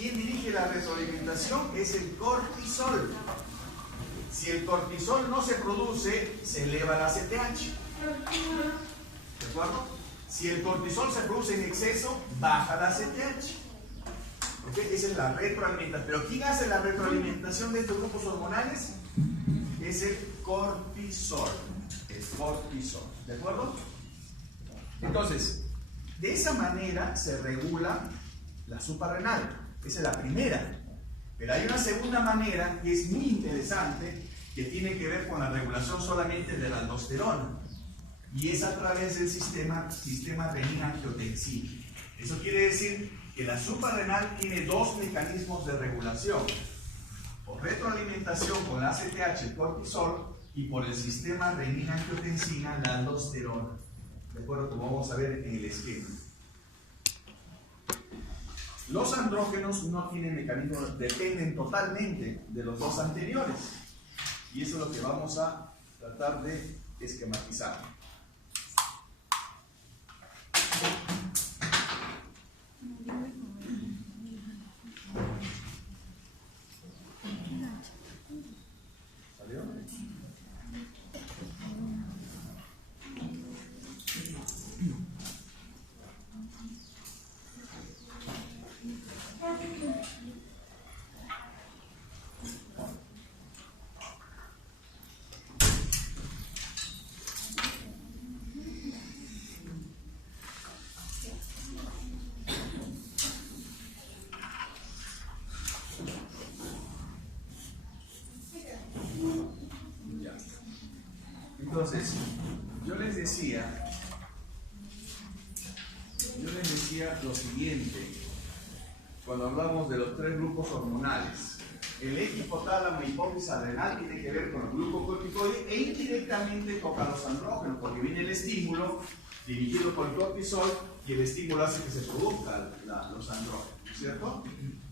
¿Quién dirige la retroalimentación? Es el cortisol. Si el cortisol no se produce, se eleva la ACTH. ¿De acuerdo? Si el cortisol se produce en exceso, baja la ACTH. ¿Okay? Esa es la retroalimentación. Pero ¿quién hace la retroalimentación de estos grupos hormonales? Es el cortisol. Es cortisol. ¿De acuerdo? Entonces, de esa manera se regula la suprarrenal. Esa es la primera. Pero hay una segunda manera que es muy interesante, que tiene que ver con la regulación solamente de la aldosterona. Y es a través del sistema renina-angiotensina. Eso quiere decir que la suprarrenal tiene dos mecanismos de regulación. Por retroalimentación con la ACTH, el cortisol, y por el sistema renina-angiotensina, la aldosterona. De acuerdo, como vamos a ver en el esquema. Los andrógenos no tienen mecanismos, dependen totalmente de los dos anteriores. Y eso es lo que vamos a tratar de esquematizar. ¿Salió? Entonces, yo les decía lo siguiente, cuando hablamos de los tres grupos hormonales. El eje hipotálamo y hipófisis adrenal tiene que ver con el glucocorticoide e indirectamente toca los andrógenos, porque viene el estímulo dirigido por el cortisol y el estímulo hace que se produzcan los andrógenos, ¿cierto?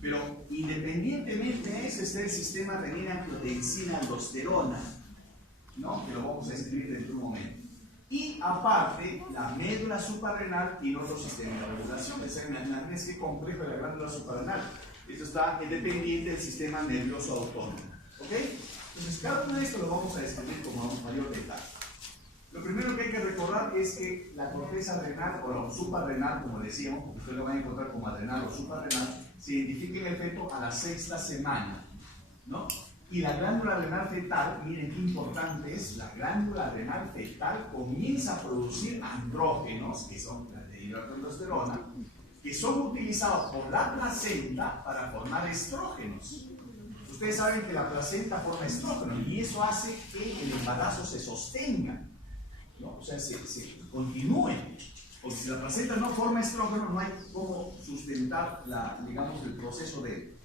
Pero independientemente de eso está el sistema renina-angiotensina-aldosterona, ¿no? Que lo vamos a escribir dentro de un momento. Y aparte, la médula suprarrenal tiene otro sistema de regulación. Es que complejo de la glándula suprarrenal. Esto está independiente del sistema nervioso autónomo. ¿Ok? Entonces, cada uno de estos lo vamos a describir como mayor detalle. Lo primero que hay que recordar es que la corteza renal, o suprarrenal, como decíamos, porque ustedes lo van a encontrar como adrenal o suprarrenal, se identifica en el feto a la 6ª semana, ¿no? Y la glándula renal fetal, miren qué importante es, la glándula renal fetal comienza a producir andrógenos, que son la dihidrotestosterona, que son utilizados por la placenta para formar estrógenos. Ustedes saben que la placenta forma estrógenos y eso hace que el embarazo se sostenga, ¿no? O sea, se continúe. Porque si la placenta no forma estrógeno, no hay cómo sustentar digamos, el proceso de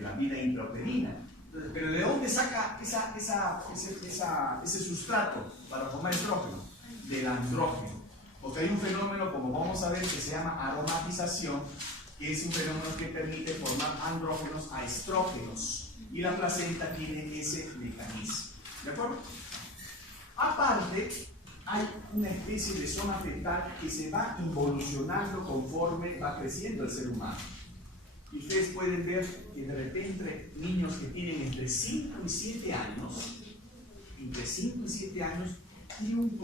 la vida intrauterina. Pero ¿de dónde saca ese sustrato para formar estrógeno? Del andrógeno. Porque hay un fenómeno, como vamos a ver, que se llama aromatización, que es un fenómeno que permite formar andrógenos a estrógenos. Y la placenta tiene ese mecanismo. ¿De acuerdo? Aparte, hay una especie de zona fetal que se va involucionando conforme va creciendo el ser humano. Y ustedes pueden ver que de repente niños que tienen entre 5 y 7 años, tienen un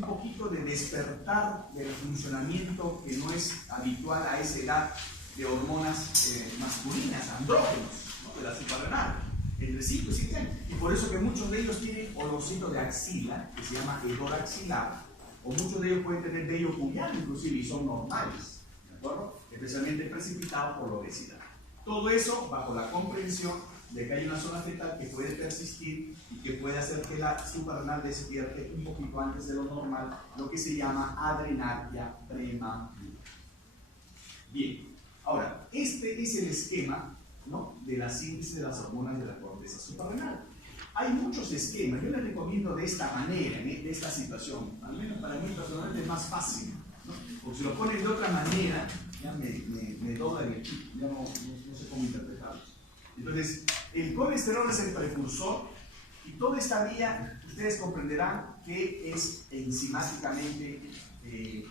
poquito de despertar del funcionamiento que no es habitual a esa edad de hormonas masculinas, andrógenos, ¿no? De la suprarrenal, entre 5 y 7 años. Y por eso que muchos de ellos tienen olorcito de axila, que se llama hedor axilar, o muchos de ellos pueden tener vello pubiano inclusive y son normales, ¿de acuerdo? Especialmente precipitado por la obesidad. Todo eso bajo la comprensión de que hay una zona fetal que puede persistir y que puede hacer que la suprarrenal despierte un poquito antes de lo normal, lo que se llama adrenalia prematura. Bien, ahora, este es el esquema, ¿no?, de la síntesis de las hormonas de la corteza suprarrenal. Hay muchos esquemas, yo les recomiendo de esta manera, de esta situación, al menos para mí personalmente es más fácil, ¿no? Porque si lo ponen de otra manera, ya me dobla el equipo, ya no sé cómo interpretarlo. Entonces, el colesterol es el precursor y toda esta vía, ustedes comprenderán que es enzimáticamente,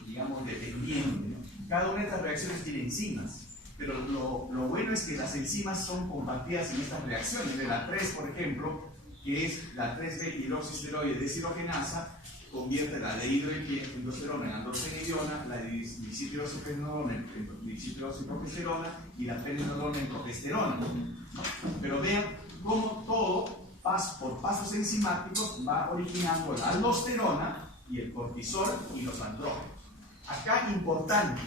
digamos, dependiente, ¿no? Cada una de estas reacciones tiene enzimas. Pero lo bueno es que las enzimas son compartidas en estas reacciones. De la 3, por ejemplo, que es la 3-beta-hidroxisteroide deshidrogenasa, convierte la dehidroepiandrosterona en androstenediona, la dihidroxiprednolona en dihidroxiprogesterona y la pregnenolona en progesterona, ¿no? Pero vean cómo todo, por pasos enzimáticos, va originando la aldosterona y el cortisol y los andrógenos. Acá, importante,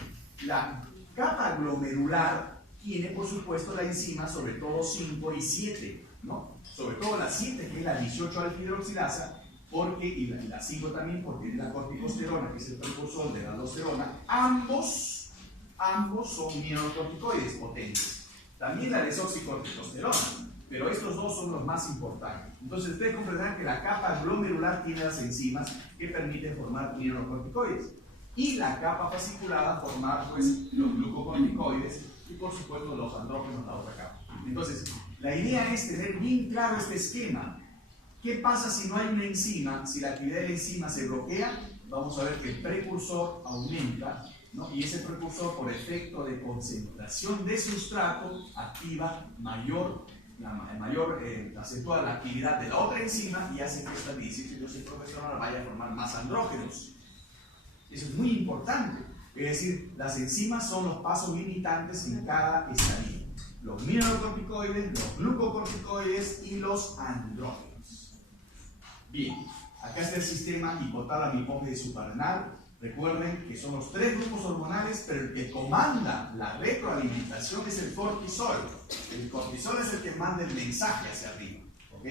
la capa glomerular tiene, por supuesto, la enzima, sobre todo 5 y 7, ¿no? Sobre todo la 7, que es la 18-alfa-hidroxilasa, y la 5 también, porque tiene la corticosterona, que es el precursor de la aldosterona. Ambos son mineralocorticoides potentes. También la desoxicorticosterona, pero estos dos son los más importantes. Entonces, ustedes comprenderán que la capa glomerular tiene las enzimas que permiten formar mineralocorticoides. Y la capa fasciculada formar, pues, los glucocorticoides y, por supuesto, los andrógenos, la otra capa. Entonces, la idea es tener bien claro este esquema. ¿Qué pasa si no hay una enzima? Si la actividad de la enzima se bloquea, vamos a ver que el precursor aumenta, ¿no? Y ese precursor, por efecto de concentración de sustrato, activa acentúa la actividad de la otra enzima y hace que esta dihidroxiprogesterona vaya a formar más andrógenos. Eso es muy importante. Es decir, las enzimas son los pasos limitantes en cada estadio. Los mineralocorticoides, los glucocorticoides y los andrógenos. Bien, acá está el sistema hipotálamo hipófisis suprarrenal. Recuerden que son los 3 grupos hormonales, pero el que comanda la retroalimentación es el cortisol. El cortisol es el que manda el mensaje hacia arriba, ¿ok?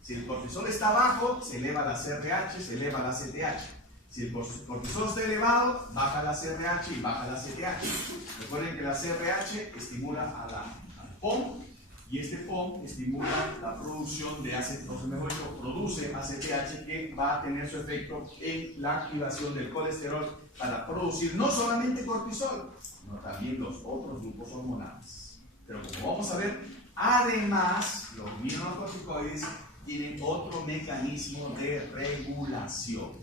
Si el cortisol está bajo, se eleva la CRH, se eleva la CTH. Si el cortisol está elevado, baja la CRH y baja la CTH. Recuerden que la CRH estimula al POM, y este POM estimula la producción de produce ACTH, que va a tener su efecto en la activación del colesterol para producir no solamente cortisol, sino también los otros grupos hormonales. Pero como vamos a ver, además, los mineralocorticoides tienen otro mecanismo de regulación.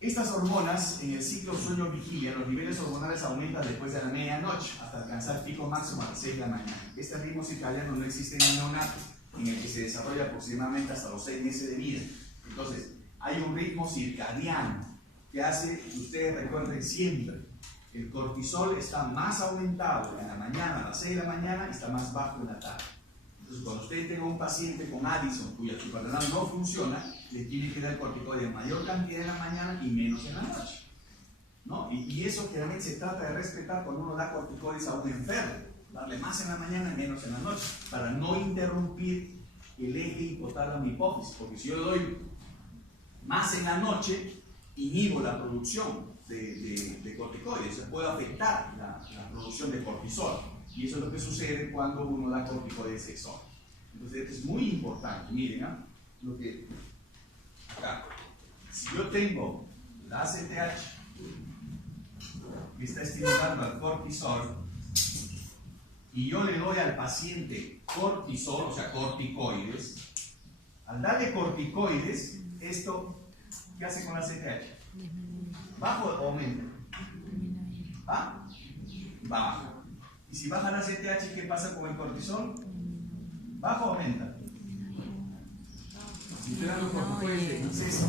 Estas hormonas, en el ciclo sueño-vigilia, los niveles hormonales aumentan después de la medianoche hasta alcanzar pico máximo a las 6 de la mañana. Este ritmo circadiano no existe en el neonato, en el que se desarrolla aproximadamente hasta los 6 meses de vida. Entonces, hay un ritmo circadiano que hace que ustedes recuerden siempre: el cortisol está más aumentado en la mañana, a las 6 de la mañana, y está más bajo en la tarde. Entonces, cuando usted tenga un paciente con Addison cuya suprarrenal no funciona, le tiene que dar corticoide en mayor cantidad en la mañana y menos en la noche, ¿no? Y eso generalmente se trata de respetar cuando uno da corticoides a un enfermo, darle más en la mañana y menos en la noche, para no interrumpir el eje hipotálamo-hipófisis, porque si yo doy más en la noche, inhibo la producción de corticoides, se puede afectar la producción de cortisol. Y eso es lo que sucede cuando uno da corticoides exógenos. Entonces, esto es muy importante. Miren, ¿eh? Lo que acá, si yo tengo la ACTH que está estimulando al cortisol y yo le doy al paciente cortisol, o sea, corticoides, al darle corticoides, esto, ¿qué hace con la ACTH? ¿Baja o aumenta? ¿Va? Baja. Y si baja la CTH, ¿qué pasa con el cortisol? ¿Baja o aumenta? Si usted da los corticoides de exceso,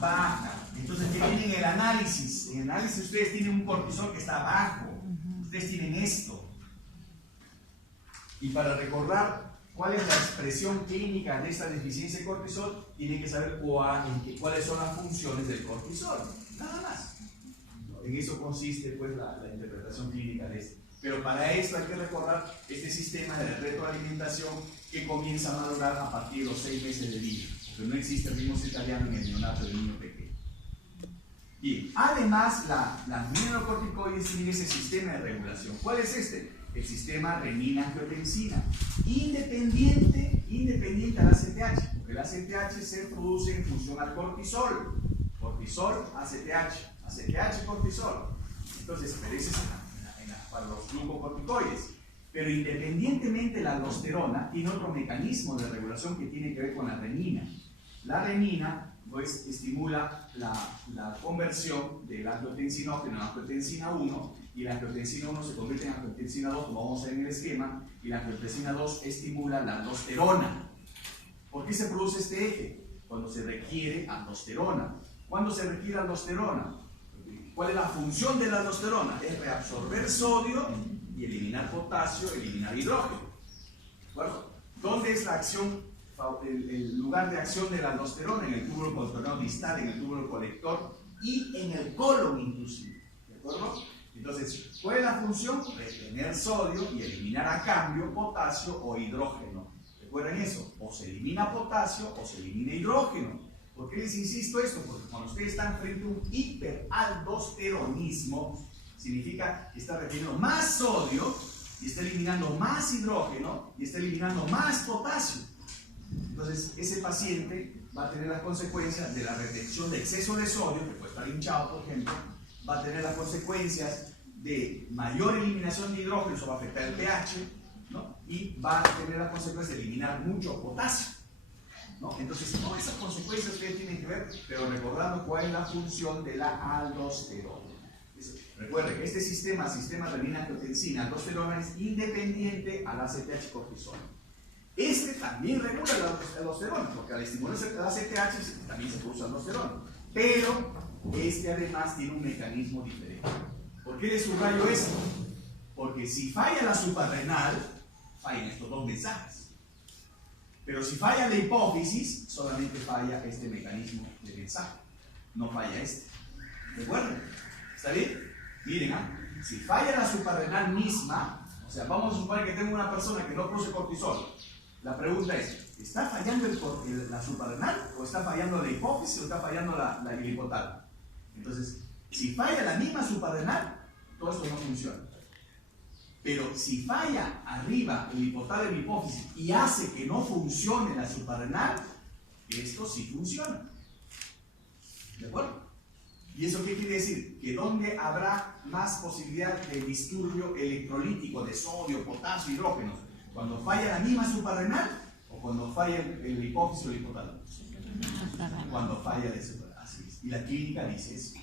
baja. Entonces, ¿qué viene en el análisis? En el análisis ustedes tienen un cortisol que está bajo. Ustedes tienen esto. Y para recordar cuál es la expresión clínica de esta deficiencia de cortisol, tienen que saber cuáles son las funciones del cortisol. Nada más. En eso consiste, pues, la interpretación clínica de esto. Pero para esto hay que recordar este sistema de retroalimentación que comienza a madurar a partir de los 6 meses de vida, porque no existe el ritmo circadiano en el neonato del niño pequeño. Bien, además, las mineralocorticoides tienen ese sistema de regulación. ¿Cuál es este? El sistema renina-angiotensina, independiente a la ACTH, porque la ACTH se produce en función al cortisol. Cortisol, ACTH, ACTH, cortisol. Entonces, pero ese es para los glucocorticoides. Pero independientemente, la aldosterona tiene otro mecanismo de regulación que tiene que ver con la renina. La renina pues estimula la conversión del angiotensinógeno en angiotensina 1, y la angiotensina 1 se convierte en angiotensina 2, como vamos a ver en el esquema, y la angiotensina 2 estimula la aldosterona. ¿Por qué se produce este eje? Cuando se requiere aldosterona. ¿Cuándo se requiere aldosterona? ¿Cuál es la función de la aldosterona? Es reabsorber sodio y eliminar potasio, eliminar hidrógeno. ¿De acuerdo? ¿Dónde es la acción, el lugar de acción de la aldosterona? En el túbulo colector distal, en el túbulo colector y en el colon inclusive. ¿De acuerdo? Entonces, ¿cuál es la función? Retener sodio y eliminar a cambio potasio o hidrógeno. ¿Recuerden eso? O se elimina potasio o se elimina hidrógeno. ¿Por qué les insisto esto? Porque cuando ustedes están frente a un hiperaldosteronismo, significa que está reteniendo más sodio y está eliminando más hidrógeno y está eliminando más potasio. Entonces, ese paciente va a tener las consecuencias de la retención de exceso de sodio, que puede estar hinchado, por ejemplo, va a tener las consecuencias de mayor eliminación de hidrógeno, eso va a afectar el pH, ¿no? Y va a tener las consecuencias de eliminar mucho potasio, ¿no? Entonces, todas esas consecuencias ustedes tienen que ver, pero recordando cuál es la función de la aldosterona. Recuerden que este sistema renina-angiotensina, aldosterona, es independiente al ACTH cortisol. Este también regula la aldosterona, porque al estimularse el ACTH también se produce aldosterona, pero este además tiene un mecanismo diferente. ¿Por qué les subrayo esto? Porque si falla la suprarrenal, fallan estos dos mensajes. Pero si falla la hipófisis, solamente falla este mecanismo de mensaje. No falla este. ¿De acuerdo? ¿Está bien? Miren, si falla la suprarrenal misma, o sea, vamos a suponer que tengo una persona que no produce cortisol. La pregunta es, ¿está fallando la suprarrenal o está fallando la hipófisis o está fallando la hipotálamo? Entonces, si falla la misma suprarrenal, todo esto no funciona. Pero si falla arriba el hipotálamo y la hipófisis y hace que no funcione la suprarrenal, esto sí funciona. ¿De acuerdo? ¿Y eso qué quiere decir? Que donde habrá más posibilidad de disturbio electrolítico de sodio, potasio, hidrógeno, cuando falla la misma suprarrenal o cuando falla el hipófisis o el hipotálamo. Cuando falla la suprarrenal. Así es. Y la clínica dice eso.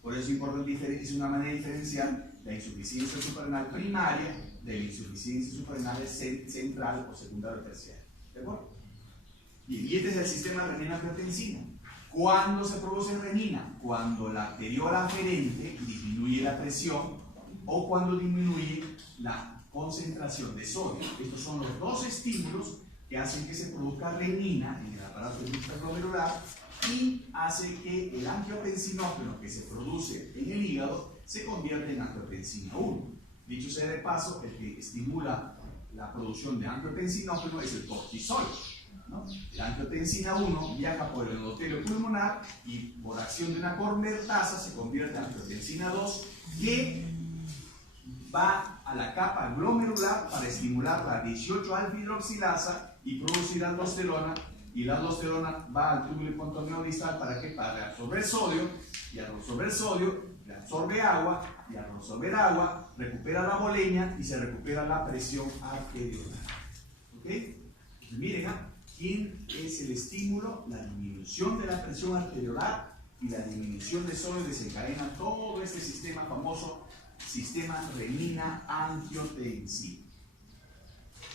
Por eso es importante, es una manera de diferenciar la insuficiencia suprarrenal primaria de la insuficiencia suprarrenal central o secundaria o terciaria. ¿De acuerdo? Y este es el sistema renina-angiotensina. ¿Cuándo se produce renina? Cuando la arteriola aferente disminuye la presión o cuando disminuye la concentración de sodio. Estos son los dos estímulos que hacen que se produzca renina en el aparato intraglomerular y hace que el angiotensinógeno que se produce en el hígado se convierta en angiotensina 1. Dicho sea de paso, el que estimula la producción de angiotensinógeno es el cortisol, ¿no? La angiotensina 1 viaja por el endotelio pulmonar y por acción de una convertasa se convierte en angiotensina 2 que va a la capa glomerular para estimular la 18-alfa-hidroxilasa y producir aldosterona, y la aldosterona va al túbulo contorneo distal ¿para qué? Para reabsorber sodio, y al reabsorber sodio reabsorbe agua, y al reabsorber agua recupera la boleña y se recupera la presión arteriolar. ¿Ok? Entonces, miren, ¿quién es el estímulo? La disminución de la presión arteriolar y la disminución de sodio desencadena todo este sistema famoso, sistema renina-angiotensina.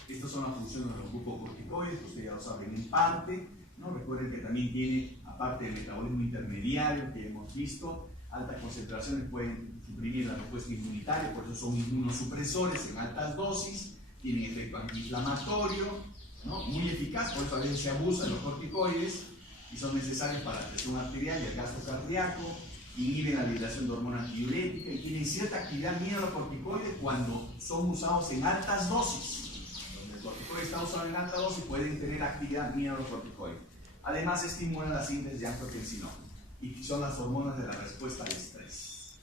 Estas son las funciones de los glucocorticoides, que ustedes ya lo saben en parte, ¿no? Recuerden que también tiene, aparte del metabolismo intermediario que hemos visto, altas concentraciones pueden suprimir la respuesta inmunitaria, por eso son inmunosupresores en altas dosis, tienen efecto antiinflamatorio, ¿no? Muy eficaz, por eso a veces se abusan los corticoides y son necesarios para la presión arterial y el gasto cardíaco, inhiben la liberación de hormona antidiurética y tienen cierta actividad mineralocorticoide cuando son usados en altas dosis. Donde el corticoide está usado en alta dosis pueden tener actividad mineralocorticoide. Además estimulan la síntesis de angiotensinógeno y son las hormonas de la respuesta al estrés.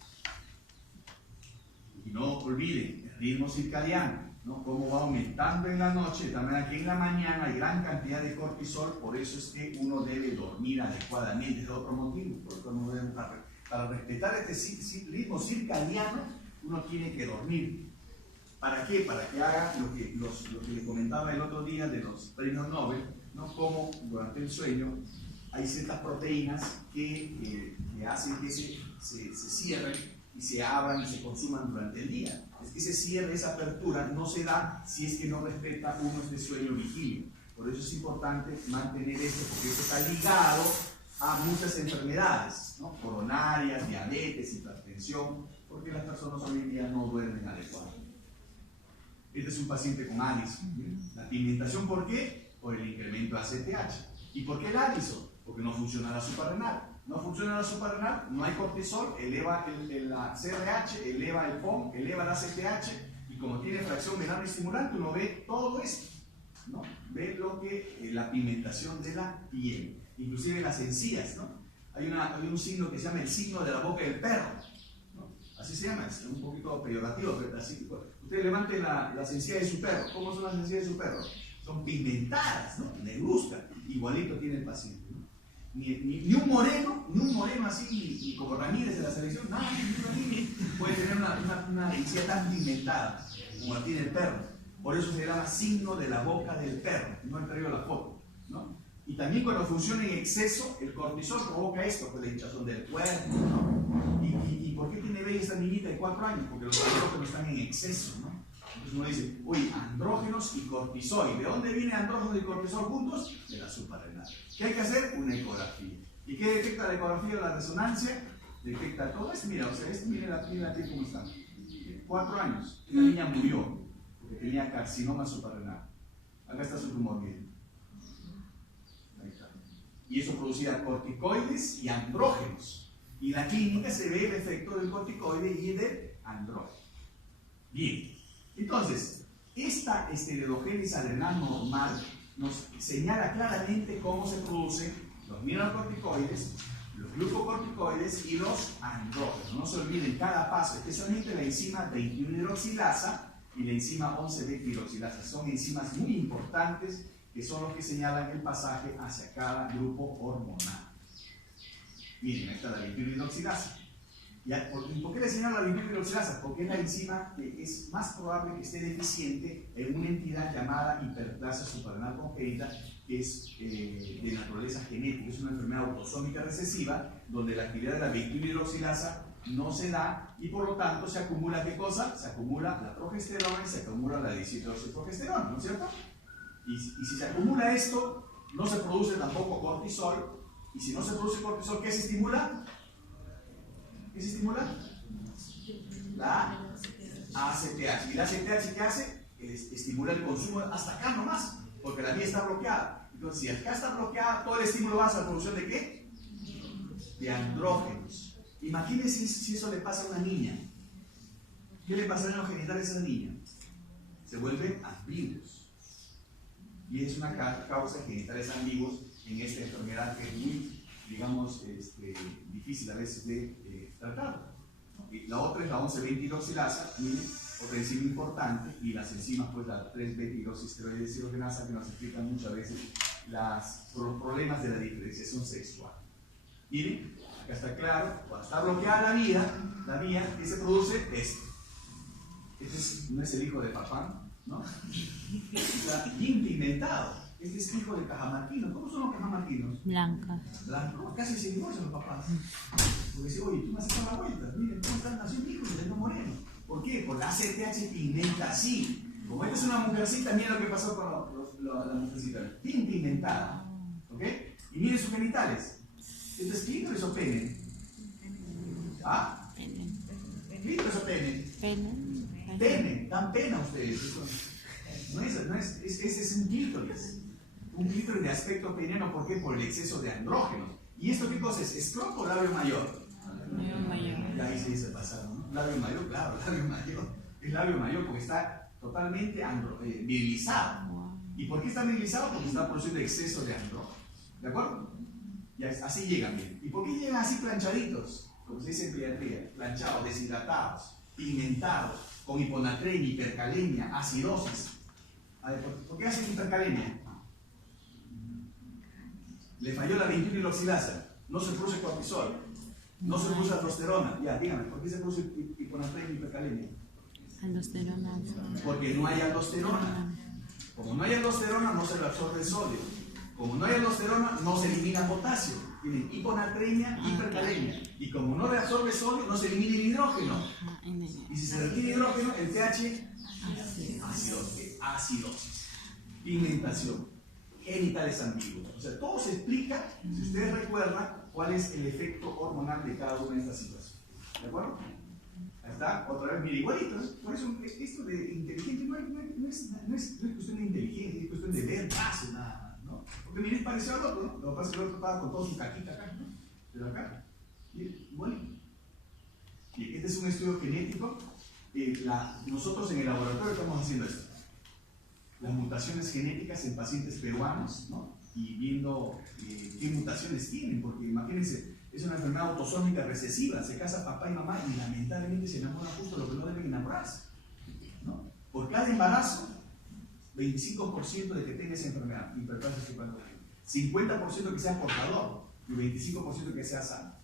Y no olviden el ritmo circadiano, ¿no? Cómo va aumentando en la noche, también aquí en la mañana hay gran cantidad de cortisol, por eso es que uno debe dormir adecuadamente, es otro motivo, porque uno debe, para respetar este ritmo circadiano, uno tiene que dormir. ¿Para qué? Para que haga lo que les comentaba el otro día de los premios Nobel, ¿no? Cómo durante el sueño hay ciertas proteínas que hacen que se cierren y se abran y se consuman durante el día. Es que ese cierre, esa apertura no se da si es que no respeta uno este sueño vigilia. Por eso es importante mantener esto, porque esto está ligado a muchas enfermedades, ¿no? Coronarias, diabetes, hipertensión, porque las personas hoy en día no duermen adecuadamente. Este es un paciente con Addison. La pigmentación, ¿por qué? Por el incremento de ACTH. ¿Y por qué el Addison? Porque no funciona la suprarrenal. No funciona la suprarrenal, no hay cortisol, eleva la CRH, eleva el POM, eleva la ACTH, y como tiene fracción venal estimulante, uno ve todo esto, ¿no? Ve lo que la pigmentación de la piel, inclusive las encías, ¿no? Hay un signo que se llama el signo de la boca del perro, ¿no? Así se llama, es un poquito peyorativo, pero así. Usted levante las encías de su perro. ¿Cómo son las encías de su perro? Son pigmentadas, ¿no? Negruzcas. Igualito tiene el paciente, ¿no? Ni un moreno así, ni como Ramírez de la selección, nada, ni puede tener una encía tan pigmentada como la tiene el perro. Por eso se llama signo de la boca del perro. No he traído la foto, ¿no? Y también cuando funciona en exceso, el cortisol provoca esto, pues la hinchazón del cuerpo, ¿no? ¿Y por qué tiene bella esta niñita de 4 años? Porque los andrógenos están en exceso, ¿no? Entonces uno dice, oye, andrógenos y cortisol. ¿De dónde vienen andrógenos y cortisol juntos? De la suprarrenal. ¿Qué hay que hacer? Una ecografía. ¿Y qué detecta la ecografía o la resonancia? Detecta todo esto. Mira, o sea, mira la piel cómo está. 4 años. La niña murió porque tenía carcinoma suprarrenal. Acá está su tumor, miren. Ahí está. Y eso producía corticoides y andrógenos. Y en la clínica se ve el efecto del corticoide y del andrógeno. Bien. Entonces, esta esteroidogénesis adrenal normal nos señala claramente cómo se producen los mineralocorticoides, los glucocorticoides y los andrógenos. No se olviden cada paso, especialmente la enzima 21-hidroxilasa y la enzima 11-beta-hidroxilasa. Son enzimas muy importantes que son los que señalan el pasaje hacia cada grupo hormonal. Miren, ahí está la 21-hidroxilasa. ¿Por qué le señalo la 21-hidroxilasa? Porque es la enzima que es más probable que esté deficiente en una entidad llamada hiperplasia suprarrenal congénita, que es de naturaleza genética. Es una enfermedad autosómica recesiva donde la actividad de la 21-hidroxilasa no se da y por lo tanto se acumula ¿qué cosa? Se acumula la progesterona y se acumula la 17-hidroxiprogesterona, ¿no es cierto? Y si se acumula esto, no se produce tampoco cortisol. Y si no se produce cortisol, ¿qué se estimula? ¿Qué se estimula? La ACTH. ¿Y la ACTH qué hace? Estimula el consumo hasta acá nomás, porque la vía está bloqueada. Entonces, si acá está bloqueada, todo el estímulo va hacia la producción ¿de qué? De andrógenos. Imagínense si eso le pasa a una niña. ¿Qué le pasará en los genitales a esa niña? Se vuelven ambiguos. Y es una causa de genitales ambiguos en esta enfermedad que es muy, digamos, difícil a veces de tratar. Y la otra es la 11-beta-hidroxilasa, miren, otra enzima importante, y las enzimas, pues la 3-beta-hidroxisteroideshidrogenasa, que nos explican muchas veces los problemas de la diferenciación sexual. Miren, acá está claro, cuando está bloqueada la vía, ¿qué se produce? Este no es el hijo de papá, ¿no? Está bien pigmentado. Este es hijo de cajamarquinos. ¿Cómo son los cajamarquinos? Blancas. Blancos. Casi se divorcian los papás. Porque dicen, oye, tú me haces la vuelta. Miren, ¿cómo están? Nació un hijo y tengo moreno. ¿Por qué? Porque la ACTH pigmenta así. Como esta es una mujercita, mira lo que pasó con la mujercita. Bien pigmentada. ¿Ok? Y miren sus genitales. ¿Esto es clítoris o pene? ¿Ah? ¿Clítoris o pene? Pene. Dan pena ustedes. Ese es un clítoris. Un clítoris de aspecto peniano, ¿por qué? Por el exceso de andrógenos. ¿Y esto qué cosa es? ¿Escroto o labio mayor? Labio mayor. Ya ahí se dice pasado, ¿no? Labio mayor, claro, labio mayor. Es labio mayor porque está totalmente virilizado. ¿Y por qué está virilizado? Porque está produciendo exceso de andrógenos. ¿De acuerdo? Ya, así llegan bien. ¿Y por qué llegan así planchaditos? Como se dice en pediatría, planchados, deshidratados, pigmentados, con hiponatremia, hipercalemia, acidosis. A ver, ¿por qué hacen hipercalemia? Le falló la 21-hidroxilasa, no se produce cortisol, no se produce aldosterona. Ya, dígame, ¿por qué se produce hiponatremia y hipercalemia? Aldosterona. Porque no hay aldosterona. Como no hay aldosterona, no se le absorbe el sodio. Como no hay aldosterona, no se elimina potasio. Tienen hiponatremia, hipercalemia. Y como no reabsorbe sodio, no se elimina el hidrógeno. Y si se retira hidrógeno, el pH, acidosis, pigmentación, genitales ambiguos. O sea, todo se explica, si ustedes recuerdan, cuál es el efecto hormonal de cada una de estas situaciones. ¿De acuerdo? Ahí está, otra vez, mira, igualito. Por eso, esto de inteligente no es cuestión de inteligencia, es cuestión de ver caso, nada más, ¿no? Porque mire, pareció al otro, ¿no? Lo que pasa es que el otro estaba con todo su caquita acá, ¿no? Pero acá, igualito. Bien, este es un estudio genético. Nosotros en el laboratorio estamos haciendo esto. Las mutaciones genéticas en pacientes peruanos, ¿no? Y viendo qué mutaciones tienen, porque imagínense, es una enfermedad autosómica recesiva, se casa papá y mamá y lamentablemente se enamoran justo lo que no deben enamorarse, ¿no? Por cada embarazo, 25% de que tenga esa enfermedad, hiperplasia sexual, 50% que sea portador y 25% que sea sano.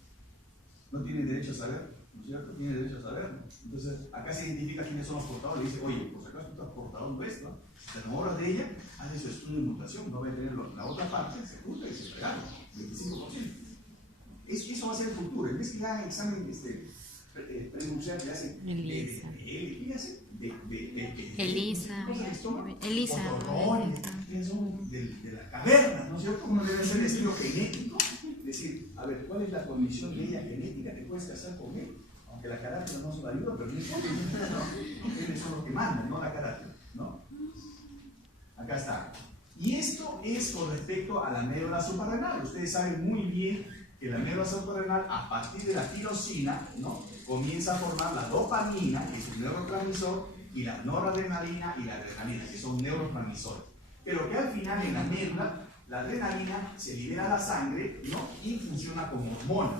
No tienen derecho a saber, ¿no es cierto? Tienen derecho a saber, ¿no? Entonces, acá se identifica quiénes son los portadores, le dice, oye, por si acaso tú estás portador de esto, si te enamoras de ella, haces su estudio de mutación, no va a tener la otra parte, se junta y se regala, 25%. Eso va a ser el futuro. En vez que hagan examen prenuncial, le hacen Elisa. de las cavernas, ¿no es cierto? Uno debe hacer el estudio genético, decir, a ver, ¿cuál es la condición de ella genética? ¿Te puedes casar con él? Aunque la carátula no se la ayuda, pero no importa, ¿no? Ellos son los que mandan, no la carátula, ¿no? Acá está. Y esto es con respecto a la médula suprarrenal. Ustedes saben muy bien que la médula suprarrenal, a partir de la tirosina, ¿no? Comienza a formar la dopamina, que es un neurotransmisor, y la noradrenalina y la adrenalina, que son neurotransmisores. Pero que al final en la médula, la adrenalina se libera a la sangre, ¿no? Y funciona como hormona.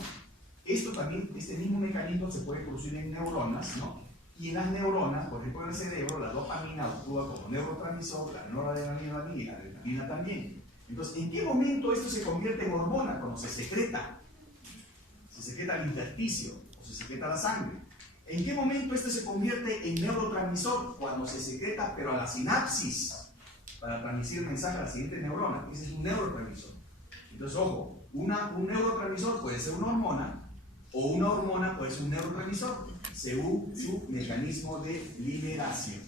Esto también, este mismo mecanismo se puede producir en neuronas, ¿no? Y en las neuronas, por ejemplo en el cerebro, la dopamina actúa como neurotransmisor, la noradrenalina y la adrenalina también. Entonces, ¿en qué momento esto se convierte en hormona? Cuando se secreta. Se secreta al intersticio o se secreta a la sangre. ¿En qué momento esto se convierte en neurotransmisor? Cuando se secreta, pero a la sinapsis, para transmitir mensaje a la siguiente neurona. Ese es un neurotransmisor. Entonces, ojo, un neurotransmisor puede ser una hormona, o una hormona puede ser un neurotransmisor, según su mecanismo de liberación.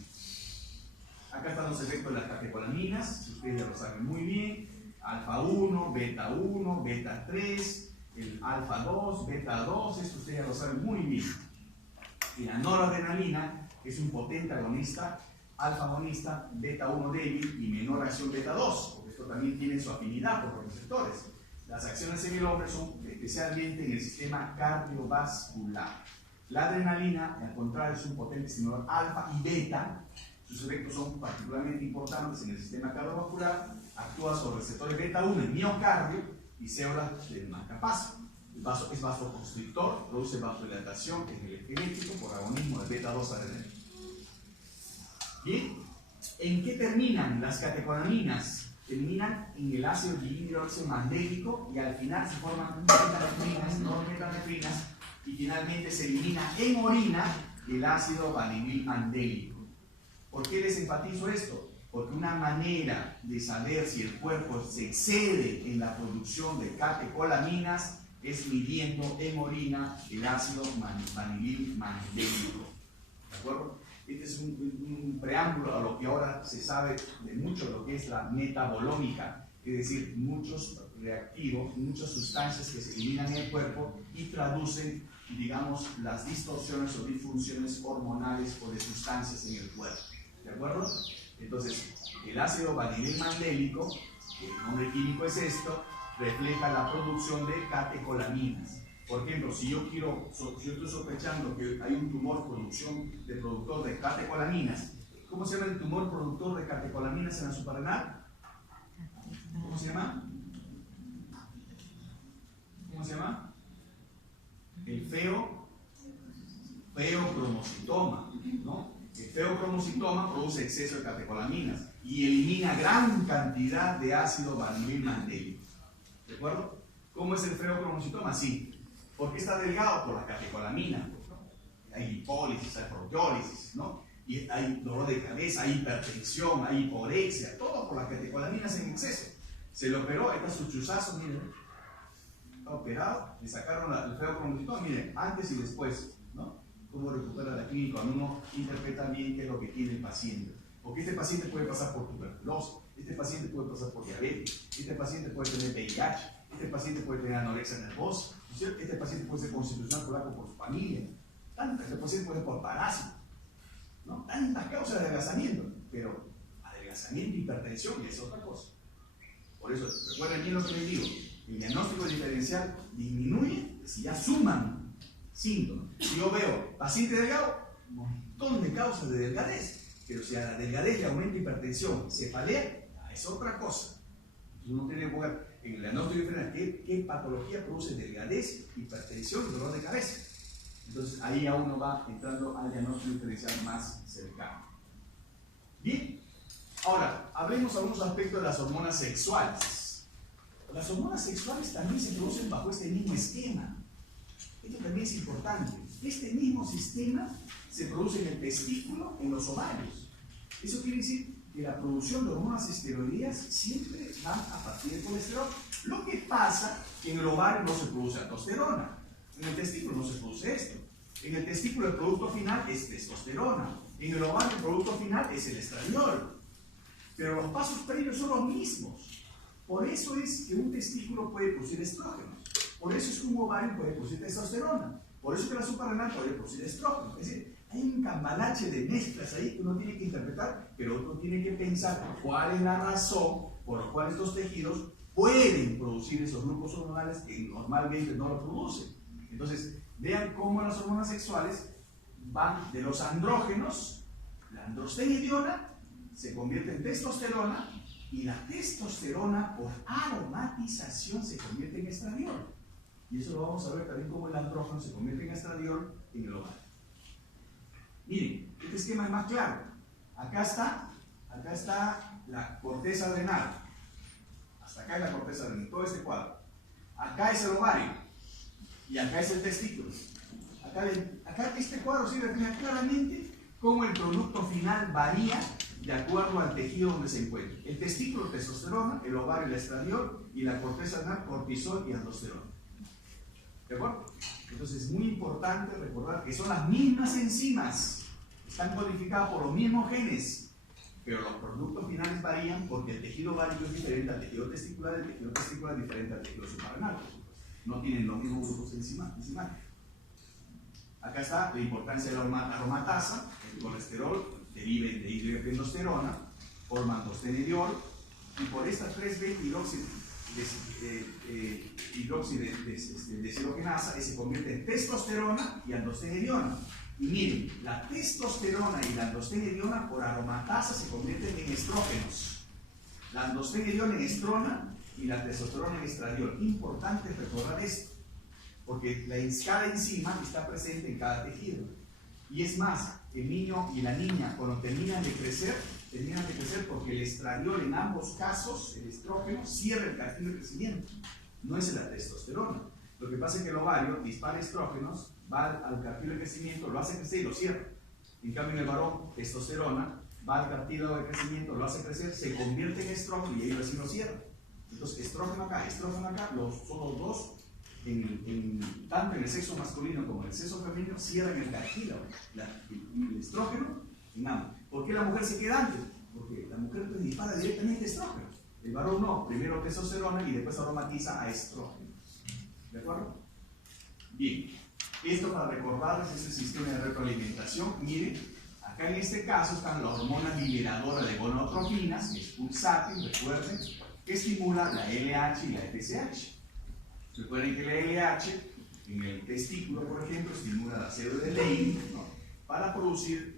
Acá están los efectos de las catecolaminas, si ustedes ya lo saben muy bien, alfa 1, beta 1, beta 3, el alfa 2, beta 2, esto ustedes ya lo saben muy bien. Y la noradrenalina, que es un potente agonista, alfa agonista, beta 1 débil y menor acción beta 2, porque esto también tiene su afinidad por los receptores. Las acciones en el hombre son especialmente en el sistema cardiovascular. La adrenalina, al contrario, es un potente estimulador alfa y beta. Sus efectos son particularmente importantes en el sistema cardiovascular. Actúa sobre receptores beta 1 en miocardio y células del marcapaso. Es vasoconstrictor, produce vasodilatación en el esquelético por agonismo de beta 2 adrenalina. Bien, ¿en qué terminan las catecolaminas? Terminan en el ácido dihidroximandélico y al final se forman metanefrinas, normetanefrinas y finalmente se elimina en orina el ácido vanililmandélico. ¿Por qué les enfatizo esto? Porque una manera de saber si el cuerpo se excede en la producción de catecolaminas es midiendo en orina el ácido vanililmandélico. ¿De acuerdo? Este es un preámbulo a lo que ahora se sabe de mucho de lo que es la metabolómica, es decir, muchos reactivos, muchas sustancias que se eliminan en el cuerpo y traducen, digamos, las distorsiones o disfunciones hormonales o de sustancias en el cuerpo. ¿De acuerdo? Entonces, el ácido vanililmandélico, el nombre químico es esto, refleja la producción de catecolaminas. Por ejemplo, si yo estoy sospechando que hay un tumor productor de catecolaminas, ¿cómo se llama el tumor productor de catecolaminas en la suprarrenal? ¿Cómo se llama? ¿Cómo se llama? El feocromocitoma, ¿no? El feocromocitoma produce exceso de catecolaminas y elimina gran cantidad de ácido vanililmandélico. ¿De acuerdo? ¿Cómo es el feocromocitoma? Sí. ¿Por qué está delgado? Por la catecolamina. Hay lipólisis, hay proteólisis, ¿no? Y hay dolor de cabeza, hay hipertensión, hay hiporexia, todo por las catecolaminas en exceso. Se le operó, ahí está su chuzazo, miren. Está operado, le sacaron el feocromocitoma, miren, antes y después, ¿no? Cómo recupera la clínica cuando uno interpreta bien qué es lo que tiene el paciente. Porque este paciente puede pasar por tuberculosis, este paciente puede pasar por diabetes, este paciente puede tener VIH, este paciente puede tener anorexia nervosa, ¿no es cierto? Este paciente puede ser constitucional polaco por su familia, este paciente puede ser por parásito, ¿no? Tantas causas de adelgazamiento, pero adelgazamiento e hipertensión ya es otra cosa. Por eso, recuerden bien lo que les digo, el diagnóstico diferencial disminuye si ya suman síntomas. Si yo veo paciente delgado, un montón de causas de delgadez, pero si a la delgadez le aumenta hipertensión, cefalea, es otra cosa. Entonces uno tiene que ver en el diagnóstico diferencial qué patología produce delgadez, hipertensión y dolor de cabeza. Entonces ahí ya uno va entrando al diagnóstico diferencial más cercano. Bien, ahora hablemos algunos aspectos de las hormonas sexuales. Las hormonas sexuales también se producen bajo este mismo esquema. Esto también es importante. Este mismo sistema se produce en el testículo, en los ovarios. Eso quiere decir que la producción de hormonas esteroideas siempre va a partir del colesterol. Lo que pasa es que en el ovario no se produce aldosterona, en el testículo no se produce esto. En el testículo el producto final es testosterona, en el ovario el producto final es el estradiol. Pero los pasos previos son los mismos. Por eso es que un testículo puede producir estrógenos. Por eso es que un ovario puede producir testosterona. Por eso es que la suprarrenal puede producir estrógenos. Es decir, hay un cambalache de mezclas ahí que uno tiene que interpretar, pero uno tiene que pensar cuál es la razón por la cual estos tejidos pueden producir esos grupos hormonales que normalmente no lo producen. Entonces, vean cómo las hormonas sexuales van de los andrógenos, la androstenediona se convierte en testosterona y la testosterona por aromatización se convierte en estradiol. Y eso lo vamos a ver también cómo el andrógeno se convierte en estradiol en el ovario. Miren, este esquema es más claro. Acá está la corteza adrenal. Hasta acá es la corteza adrenal, todo este cuadro. Acá es el ovario. Y acá es el testículo. Acá este cuadro sí refleja claramente cómo el producto final varía de acuerdo al tejido donde se encuentra. El testículo, testosterona, el ovario, el estradiol, y la corteza adrenal, cortisol y aldosterona. ¿De acuerdo? Entonces es muy importante recordar que son las mismas enzimas, están codificadas por los mismos genes, pero los productos finales varían porque el tejido ovárico es diferente al tejido testicular, el tejido testicular es diferente al tejido suprarrenal. No tienen los mismos grupos enzimáticos. Acá está la importancia de la aromatasa. El colesterol deriva de dihidroepiandrosterona, forma androstenediol, y por esta 3,2-hidroxidesiogenasa se convierte en testosterona y androstenediona. Y miren, la testosterona y la androstenediona por aromatasa se convierten en estrógenos. La androstenediona en estrona y la testosterona en estradiol. Importante recordar esto, porque cada enzima está presente en cada tejido. Y es más, el niño y la niña cuando terminan de crecer porque el estradiol en ambos casos, el estrógeno, cierra el cartílago de crecimiento. No es la testosterona. Lo que pasa es que el ovario dispara estrógenos, va al cartílago de crecimiento, lo hace crecer y lo cierra. En cambio en el varón, testosterona, va al cartílago de crecimiento, lo hace crecer, se convierte en estrógeno y ahí recién lo cierra. Entonces estrógeno acá, son los dos, tanto en el sexo masculino como en el sexo femenino, cierran el cartílago, el estrógeno en ambos. ¿Por qué la mujer se queda antes? Porque la mujer dispara directamente estrógenos. El varón no, primero testosterona y después aromatiza a estrógenos. ¿De acuerdo? Bien, esto para recordarles este sistema de retroalimentación. Miren, acá en este caso están las hormonas liberadoras de gonotropinas, que es pulsatin, recuerden, que estimula la LH y la FSH. Recuerden que la LH en el testículo, por ejemplo, estimula la célula de Leydig, ¿no?, para producir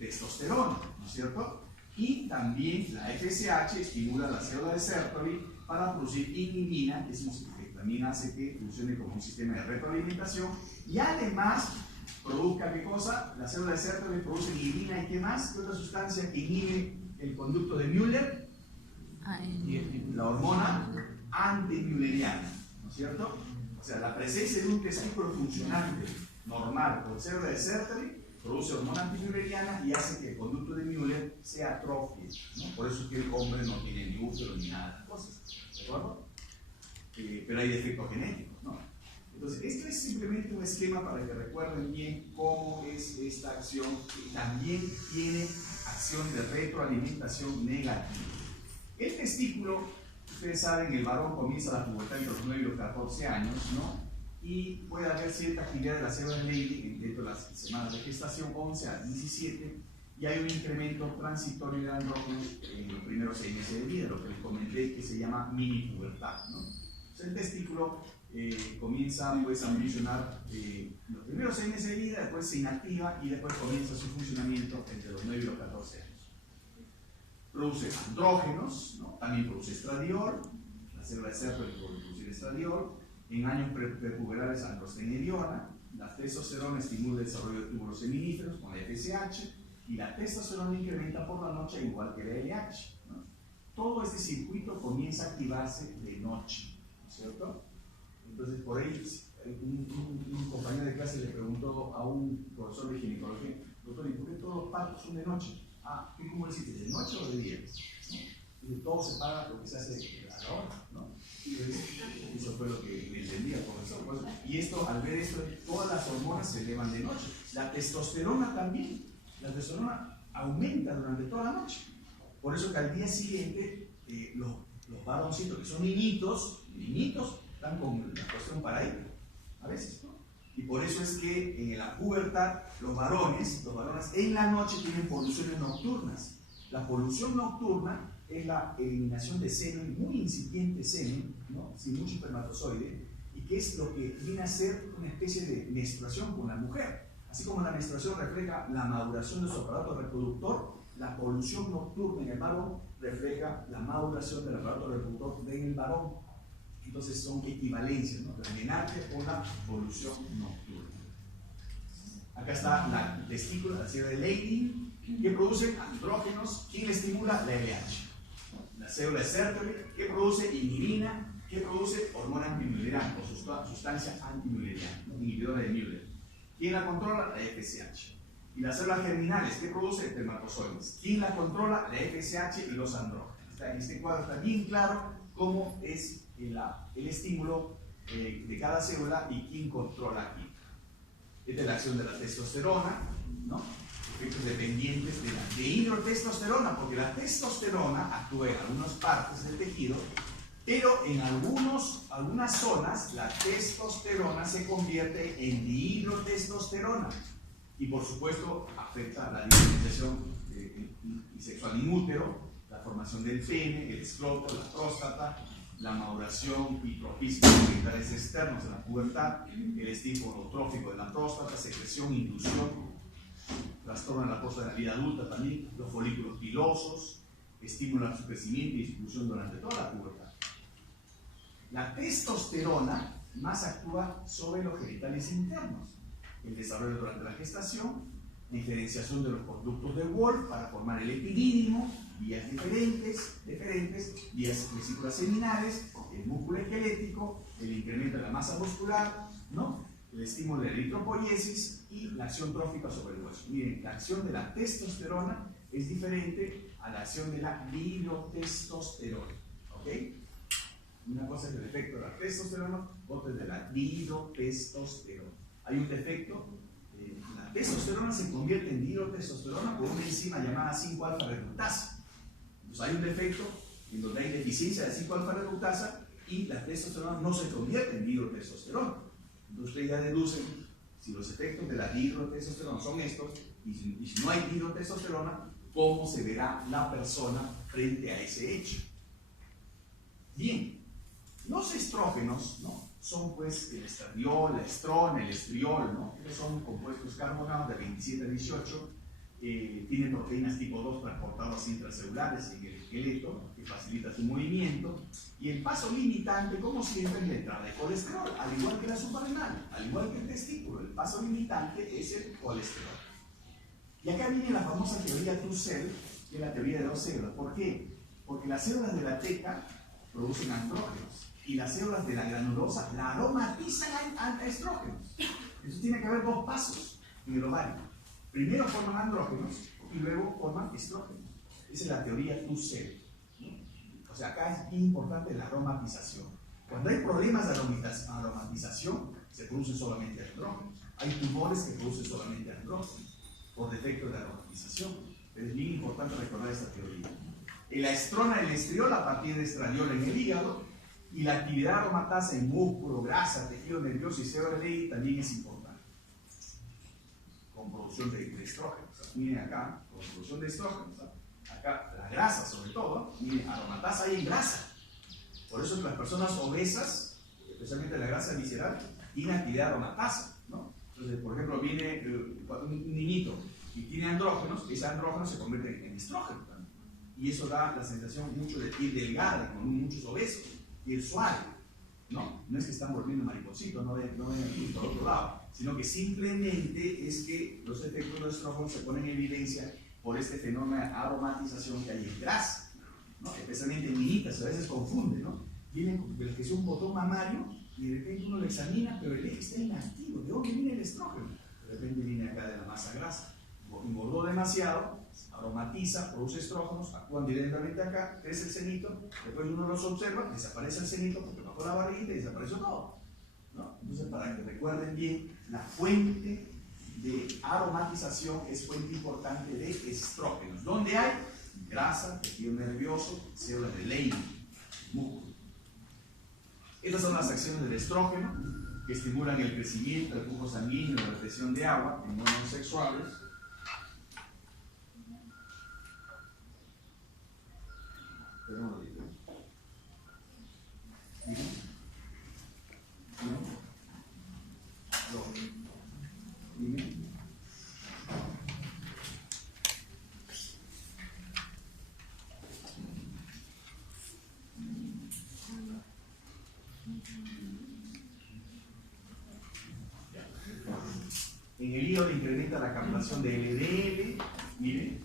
testosterona, ¿no es cierto? Y también la FSH estimula la célula de Sertoli para producir inhibina, que también hace que funcione como un sistema de retroalimentación, y además produzca ¿qué cosa? La célula de Sertoli produce inhibina y ¿qué más? ¿Qué otra sustancia que inhibe el conducto de Müller? La hormona antimülleriana, ¿no es cierto? O sea, la presencia de un testículo funcionante normal con célula de Sertoli produce hormona antimülleriana y hace que el conducto de Müller se atrofie, ¿no? Por eso es que el hombre no tiene ni útero ni nada de las cosas, ¿de acuerdo? Pero hay defectos genéticos, ¿no? Entonces, esto es simplemente un esquema para que recuerden bien cómo es esta acción, que también tiene acción de retroalimentación negativa. El testículo, ustedes saben, el varón comienza la pubertad entre los 9 y los 14 años, ¿no? Y puede haber cierta actividad de la célula de Leydig dentro de las semanas de gestación 11 a 17, y hay un incremento transitorio de andrógenos en los primeros 6 meses de vida, lo que les comenté que se llama mini pubertad, ¿no? Entonces, el testículo comienza pues, a funcionar los primeros 6 meses de vida, después se inactiva y después comienza su funcionamiento entre los 9 y los 14 años. Produce andrógenos, ¿no? También produce estradiol, la célula de Sertoli puede producir estradiol, en años prepuberales androstenediona, la testosterona estimula el desarrollo de túbulos seminíferos con la FSH y la testosterona incrementa por la noche igual que la LH, ¿no? Todo este circuito comienza a activarse de noche, ¿no es cierto? Entonces, por ahí, un compañero de clase le preguntó a un profesor de ginecología: doctor, ¿y por qué todos los partos son de noche? Ah, ¿cómo deciste? ¿De noche o de día? ¿No? Y todo se paga lo que se hace a la hora, ¿no? Eso fue lo que le entendía el profesor. Pues, y esto, al ver esto, todas las hormonas se elevan de noche. La testosterona también. La testosterona aumenta durante toda la noche. Por eso que al día siguiente, los varoncitos, que son niñitos, están con la cuestión para ir, a veces, ¿no? Y por eso es que en la pubertad, los varones en la noche tienen poluciones nocturnas. La polución nocturna es la eliminación de semen, muy incipiente semen, ¿no? Sin mucho espermatozoide, y que es lo que viene a ser una especie de menstruación con la mujer. Así como la menstruación refleja la maduración de su aparato reproductor, la polución nocturna en el varón refleja la maduración del aparato reproductor del varón. Entonces son equivalencias, ¿no? La menarquia con la polución nocturna. Acá está la testícula, la célula de Leydig, que produce andrógenos. ¿Quién le estimula? La LH. La célula de Sertoli, que produce inhibina, que produce hormona antimülleriana o sustancia antimülleriana, ¿no? Inhibidora de Müller. ¿Quién la controla? La FSH. Y las células germinales, que produce espermatozoides. ¿Quién la controla? La FSH y los andrógenos. En este cuadro está bien claro cómo es el estímulo de cada célula y quién controla aquí. Esta es la acción de la testosterona, ¿no? Efectos dependientes de la dihidrotestosterona, porque la testosterona actúa en algunas partes del tejido, pero en algunas zonas la testosterona se convierte en dihidrotestosterona y por supuesto afecta la diferenciación sexual in útero, la formación del pene, el escroto, la próstata, la maduración y propicia de genitales externos en la pubertad, el estímulo trófico de la próstata, secreción, inducción, trastorno de la próstata en la vida adulta también, los folículos pilosos, estimulan su crecimiento y distribución durante toda la pubertad. La testosterona más actúa sobre los genitales internos, el desarrollo durante la gestación, diferenciación de los conductos de Wolff para formar el epidídimo, vías diferentes, vías vesículas seminales, el músculo esquelético, el incremento de la masa muscular, ¿no? El estímulo de la eritropoiesis y la acción trófica sobre el hueso. Miren, la acción de la testosterona es diferente a la acción de la dihidrotestosterona, ¿ok? Una cosa es el efecto de la testosterona, otra es de la dihidrotestosterona. Hay un defecto. La testosterona se convierte en dihidrotestosterona por una enzima llamada 5-alfa reductasa. Entonces hay un defecto en donde hay deficiencia de 5-alfa reductasa y la testosterona no se convierte en dihidrotestosterona. Entonces ustedes ya deducen si los efectos de la dihidrotestosterona son estos y si no hay dihidrotestosterona, cómo se verá la persona frente a ese hecho. Bien, los estrógenos, ¿no? Son pues el estradiol, la estrona, el estriol, ¿no? Estos son compuestos carbonados de 27 a 18, tienen proteínas tipo 2 transportadas intracelulares en el esqueleto, que facilita su movimiento, y el paso limitante, como siempre, es la entrada de colesterol, al igual que la suprarrenal, al igual que el testículo, el paso limitante es el colesterol. Y acá viene la famosa teoría two-cell, que es la teoría de dos células. ¿Por qué? Porque las células de la teca producen andrógenos, y las células de la granulosa la aromatizan a estrógenos. Eso tiene que haber dos pasos en el ovario. Primero forman andrógenos y luego forman estrógenos. Esa es la teoría TUCEL. O sea, acá es bien importante la aromatización. Cuando hay problemas de aromatización, se producen solamente andrógenos. Hay tumores que producen solamente andrógenos por defecto de aromatización. Pero es bien importante recordar esta teoría. La estrona, el estriol a partir de estradiol en el hígado, y la actividad aromatasa en músculo, grasa, tejido nervioso y célula de también es importante. Con producción de estrógenos. O sea, miren acá, con producción de estrógenos. Acá, la grasa sobre todo, miren, aromatasa hay en grasa. Por eso es que las personas obesas, especialmente la grasa visceral, tienen actividad aromatasa, ¿no? Entonces, por ejemplo, viene un niñito y tiene andrógenos, ese andrógeno se convierte en estrógeno también. Y eso da la sensación mucho de piel delgada, con muchos obesos, piel suave, ¿no? No es que están volviendo maripositos, no ven aquí por otro lado, sino que simplemente es que los efectos de los estrógenos se ponen en evidencia por este fenómeno de aromatización que hay en grasa, ¿no? Especialmente en niñitas, a veces confunde, ¿no? Vienen con el que es un botón mamario y de repente uno lo examina, pero el eje está inactivo. ¿De dónde viene el estrógeno? De repente viene acá de la masa grasa. Engordó demasiado, aromatiza, produce estrógenos, actúan directamente acá, crece el cenito, después uno los observa, desaparece el cenito porque bajó la barriguita y desapareció todo, ¿no? Entonces, para que recuerden bien, la fuente de aromatización es fuente importante de estrógenos. ¿Dónde hay? Grasa, tejido nervioso, células de Leydig, músculo. Estas son las acciones del estrógeno que estimulan el crecimiento, el flujo sanguíneo, la retención de agua en órganos sexuales. En el hígado incrementa la captación de LDL, miren,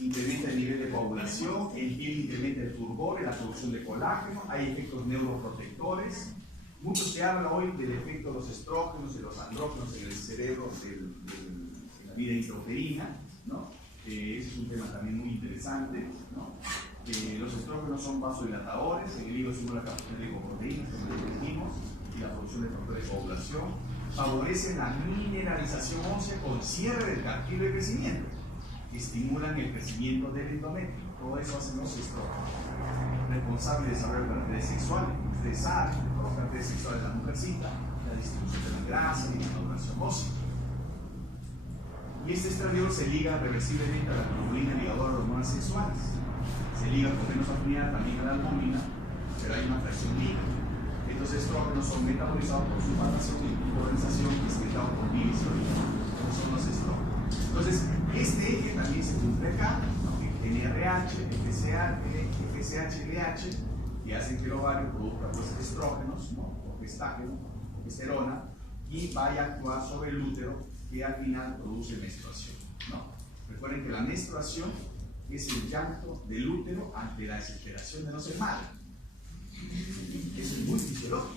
incrementa el nivel de coagulación, el piel incrementa el turgor, la producción de colágeno, hay efectos neuroprotectores. Mucho se habla hoy del efecto de los estrógenos, de los andrógenos en el cerebro, en la vida intrauterina, ¿no? Ese es un tema también muy interesante, ¿no? Los estrógenos son vasodilatadores, en el hígado suben la captación de lipoproteínas, como les dijimos, y la producción de factores de coagulación. Favorecen la mineralización ósea con cierre del cartílago de crecimiento, estimulan el crecimiento del endometrio. Todo eso hacen los estrógenos. Responsable de desarrollo de caracteres sexuales, ustedes saben, los caracteres sexuales de la mujercita, la distribución de la grasa y la maduración ósea. Y este estradiol se liga reversiblemente a la globulina ligadora de hormonas sexuales. Se liga con menos afinidad también a la albúmina, pero hay una fracción liga. Estos estrógenos son metabolizados por sulfatación y polarización y excretados por bilisolina. Estos son los estrógenos. Entonces, este eje también se cumple acá, ¿no? NRH, FSH, LH, que hacen que el ovario produzca pues, estrógenos, ¿no? O gestágeno, o gesterona, y vaya a actuar sobre el útero, que al final produce menstruación, ¿no? Recuerden que la menstruación es el llanto del útero ante la desesperación de no ser madre. Eso es muy fisiológico.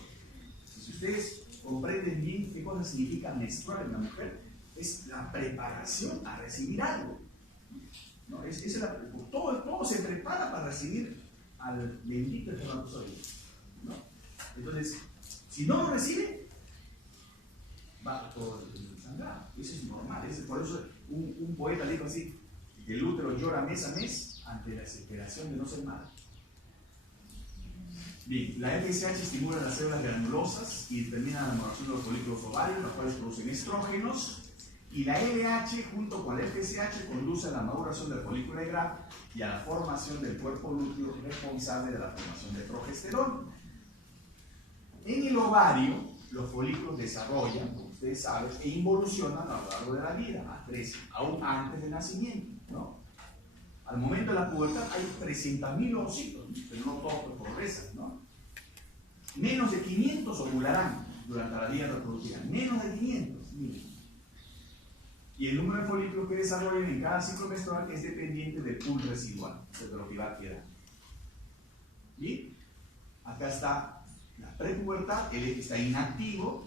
Si ustedes comprenden bien qué cosa significa menstruar en la mujer, es la preparación a recibir algo, ¿no? Todo se prepara para recibir al bendito espermatozoide, ¿no? Entonces, si no lo recibe, va todo sangrado. Eso es normal. Por eso un poeta dijo así: que el útero llora mes a mes ante la desesperación de no ser madre. Bien, la FSH estimula las células granulosas y determina la maduración de los folículos ovarios, los cuales producen estrógenos. Y la LH junto con la FSH conduce a la maduración del folículo de Graf y a la formación del cuerpo lúteo responsable de la formación de progesterona. En el ovario, los folículos desarrollan, como ustedes saben, e involucionan a lo largo de la vida, a crece, aún antes del nacimiento, ¿no? Al momento de la pubertad hay 300.000 ovocitos, pero no todos progresan, ¿no? Menos de 500 ovularán durante la vida reproductiva, menos de 500, miren. Y el número de folículos que desarrollan en cada ciclo menstrual es dependiente del pool residual, de lo que va a quedar. ¿Y? Acá está la prepubertad, el eje está inactivo,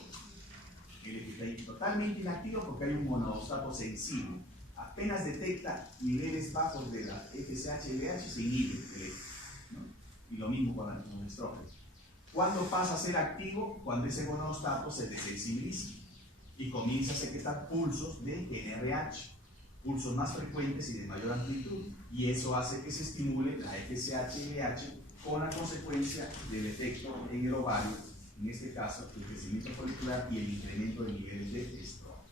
el eje está ahí totalmente inactivo porque hay un monostato sensible. Apenas detecta niveles bajos de la FSH-LH, se inhibe el eje, ¿no? Y lo mismo con el estrógeno. ¿Cuándo pasa a ser activo? Cuando ese monostato se desensibiliza y comienza a secretar pulsos de NRH, pulsos más frecuentes y de mayor amplitud, y eso hace que se estimule la FSH-LH con la consecuencia del efecto en el ovario, en este caso el crecimiento folicular y el incremento de niveles de estrógeno.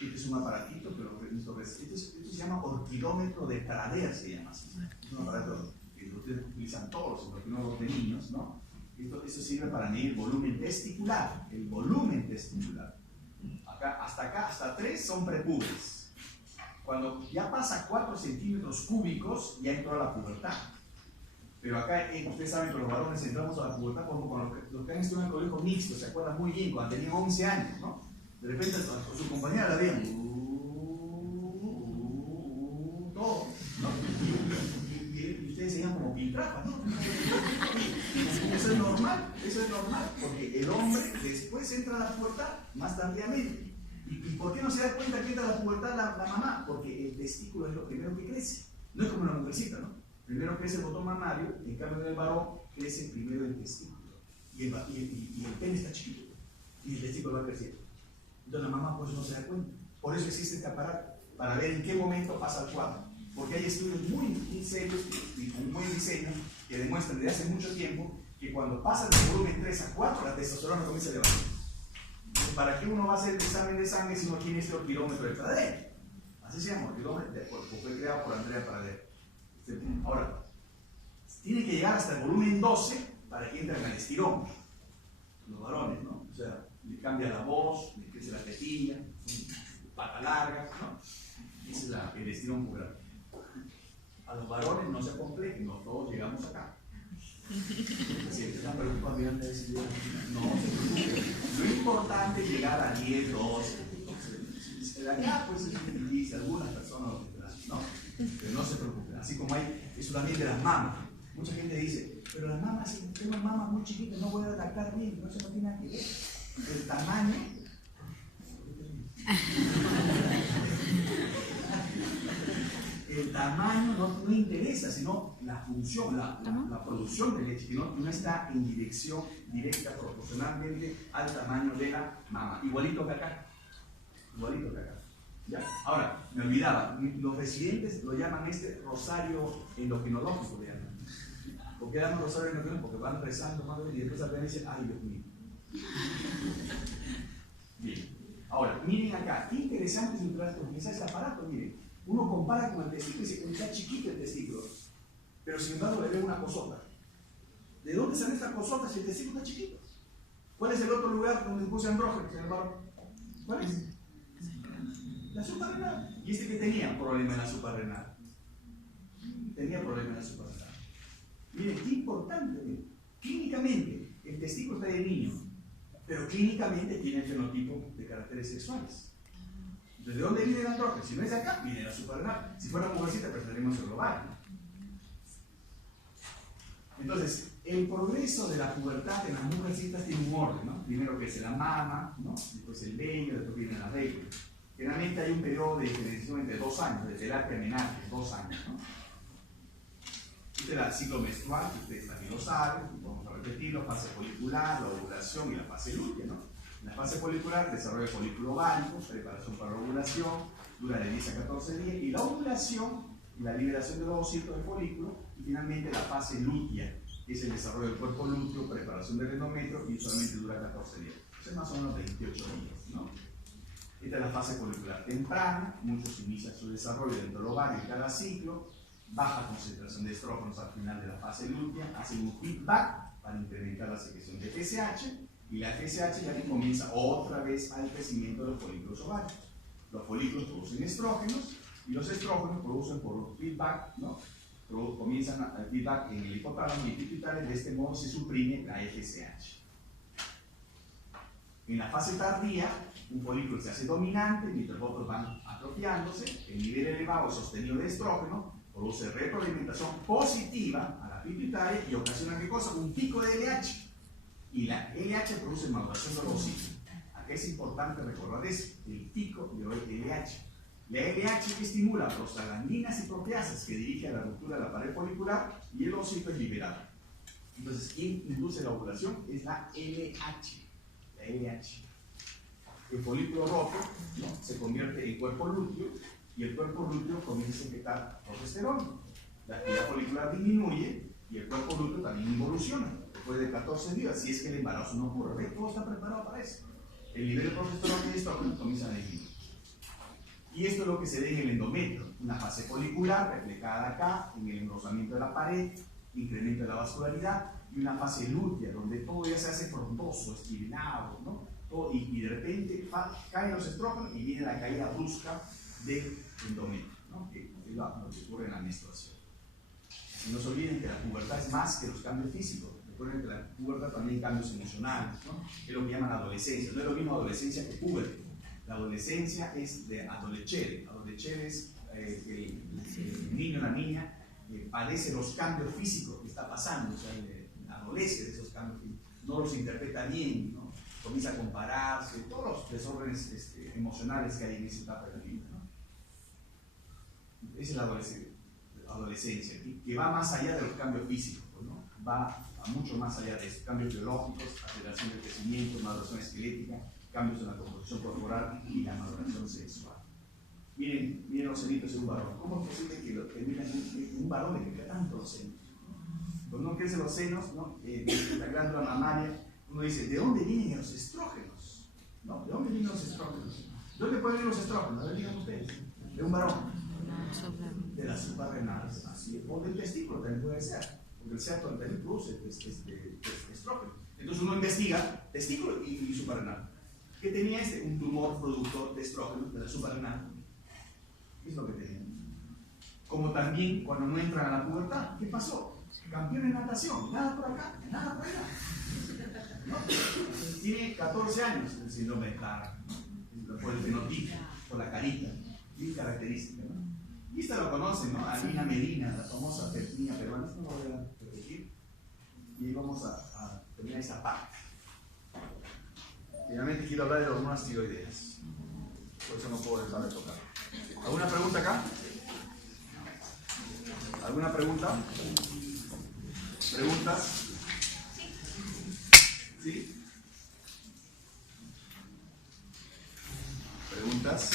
Este es un aparatito, pero esto se llama orquidómetro de Prader, se llama así. Es un aparato que utilizan todos los endocrinólogos de niños, ¿no? Esto sirve para medir el volumen testicular, Hasta acá, hasta 3 son prepúberes. Cuando ya pasa 4 centímetros cúbicos, ya entró a la pubertad. Pero acá, ustedes saben que los varones entramos a la pubertad como los que han estudiado en el colegio mixto, se acuerdan muy bien, cuando tenían 11 años, ¿no? De repente con su compañera la veían, todo, ¿no? Y ustedes se veían como piltrafas, ¿no? Eso es normal, porque el hombre después entra a la pubertad más tardíamente. ¿Y por qué no se da cuenta que entra a la pubertad la mamá? Porque el testículo es lo primero que crece. No es como una mujercita, ¿no? Primero crece el botón mamario, en cambio en el varón crece primero el testículo. Y el pene está chiquito, y el testículo va creciendo. Entonces la mamá pues no se da cuenta. Por eso existe este aparato, para ver en qué momento pasa el cuadro. Porque hay estudios muy serios y con buen diseño que demuestran desde hace mucho tiempo que cuando pasa del volumen 3 a 4, la testosterona comienza a levantar. ¿Para qué uno va a hacer el examen de sangre si no tiene este orquidómetro de Prader? Así se llama, orquidómetro, fue creado por Andrea Prader. Ahora, tiene que llegar hasta el volumen 12 para que entren al estirón. Los varones, ¿no? O sea, le cambia la voz, le crece la tetilla, pata larga, ¿no? Ese es el estirón puberal. A los varones no se acomplejen, no todos llegamos acá. Si están preocupados, no se preocupen. Lo importante es llegar a 10, 12. De acá, pues, dice algunas personas, ¿no? Pero no se preocupen. Así como hay eso también de las mamas. Mucha gente dice, pero las mamas, si tengo mamas muy chiquitas, no voy a adaptar bien, no se no tiene nada que ver. El tamaño. El tamaño no interesa, sino la función, la producción de leche, que no está en dirección directa proporcionalmente al tamaño de la mama. Igualito que acá. ¿Ya? Ahora, me olvidaba, los residentes lo llaman rosario endocrinológico, le llaman. ¿Por qué llaman rosario endocrinológico? Porque van rezando más y después al dicen, ay Dios mío. Bien. Ahora, miren acá, qué interesante es utilizar este aparato, miren. Uno compara con el testículo y dice, está chiquito el testículo, pero sin embargo le ve una cosota. ¿De dónde sale esta cosota si el testículo está chiquito? ¿Cuál es el otro lugar donde puse andrógeno, sin embargo? ¿Cuál es? La suprarrenal. ¿Y este que tenía? Problema en la suprarrenal. Miren, qué importante. Miren. Clínicamente, el testículo está de niño, pero clínicamente tiene el fenotipo de caracteres sexuales. ¿De dónde viene el andrógeno? Si no es de acá, viene de la suprarrenal. Si fuera mujercita, pues tendríamos el global. Entonces, el progreso de la pubertad en las mujercitas tiene un orden, ¿no? Primero crece la mama, ¿no? Después el vello, después viene la regla. Generalmente hay un periodo de diferenciación entre 2 años, de terapia menarquia, 2 años, ¿no? Este es el ciclo menstrual, que ustedes también lo saben, vamos a repetirlo: fase folicular, la ovulación y la fase lútea, ¿no? En la fase folicular, desarrollo de folículo ovárico, preparación para la ovulación, dura de 10 a 14 días, y la ovulación, la liberación de los ovocitos del folículo, y finalmente la fase lútea, que es el desarrollo del cuerpo lúteo, preparación del endometrio, y solamente dura 14 días. Es más o menos 28 días, ¿no? Esta es la fase folicular temprana, muchos inician su desarrollo dentro del ovario en cada ciclo, baja concentración de estrógenos al final de la fase lútea, hacen un feedback para incrementar la secreción de FSH, y la FSH ya que comienza otra vez al crecimiento de los folículos ováricos. Los folículos producen estrógenos, y los estrógenos producen por feedback, ¿no? Comienzan el feedback en el hipotálamo y pituitario, de este modo se suprime la FSH. En la fase tardía, un folículo se hace dominante, mientras los otros van atrofiándose, el nivel elevado sostenido de estrógeno produce retroalimentación positiva a la pituitaria y ocasiona ¿qué cosa? Un pico de LH. Y la LH produce maduración del ovocito. Acá es importante recordar eso, el pico de LH. La LH que estimula prostaglandinas y proteasas que dirige a la ruptura de la pared folicular y el ovocito es liberado. Entonces, ¿quién induce la ovulación? Es la LH. La LH. El folículo roto, ¿no?, se convierte en cuerpo lúteo y el cuerpo lúteo comienza a secretar progesterona. La actividad folicular disminuye y el cuerpo lúteo también involuciona después de 14 días, si es que el embarazo no ocurre. Todo está preparado para eso. El nivel de progesterona y estrógeno comienza a disminuir. Y esto es lo que se ve en el endometrio, una fase folicular reflejada acá, en el engrosamiento de la pared, incremento de la vascularidad, y una fase lútea, donde todo ya se hace frondoso, estirado, ¿no? Y de repente caen los estrógenos y viene la caída brusca del endometrio, ¿no?, que es lo que ocurre en la menstruación. Y no se olviden que la pubertad es más que los cambios físicos. Recuerden que la pubertad también cambios emocionales, ¿no?, es lo que llaman adolescencia. No es lo mismo adolescencia que pubertad. La adolescencia es de adolescere. Adolescere es el niño o la niña padece los cambios físicos que está pasando, o sea, adolece de esos cambios físicos, no los interpreta bien, ¿no?, comienza a compararse, todos los desórdenes emocionales que hay en esa etapa de la vida, ¿no? Esa es la adolescencia, que va más allá de los cambios físicos, ¿no?, va a mucho más allá de eso, cambios biológicos, aceleración del crecimiento, maduración esquelética, cambios en la composición corporal y la maduración sexual. Miren los senitos en un varón. ¿Cómo es posible que miren un varón le crezca tanto los senos? Cuando uno crece los senos, ¿no?, la glándula mamaria, uno dice, ¿de dónde vienen los estrógenos? ¿No? ¿De dónde vienen los estrógenos? ¿De dónde pueden venir los estrógenos? A ver, digan ustedes. ¿De un varón? De las suprarrenales. Así es. O del testículo también puede ser. Porque el septo también produce estrógeno. Entonces uno investiga testículo y suprarrenal. ¿Qué tenía este? Un tumor productor de estrógeno de la suprarrenal. ¿Qué es lo que tenía? Como también cuando no entran a la pubertad, ¿qué pasó? Campeón en natación, nada por acá, nada por allá. ¿No? Tiene 14 años el síndrome de Clark, ¿no?, por el fenotipo, por la carita, bien característica, ¿no? Y esta lo conocen, ¿no? Alina Medina, la famosa niña peruana, no lo voy a repetir. Y vamos a terminar esta parte. Finalmente quiero hablar de las hormonas tiroideas, por eso no puedo dejar de tocar. ¿Alguna pregunta acá? ¿Alguna pregunta? ¿Preguntas? ¿Sí? ¿Preguntas?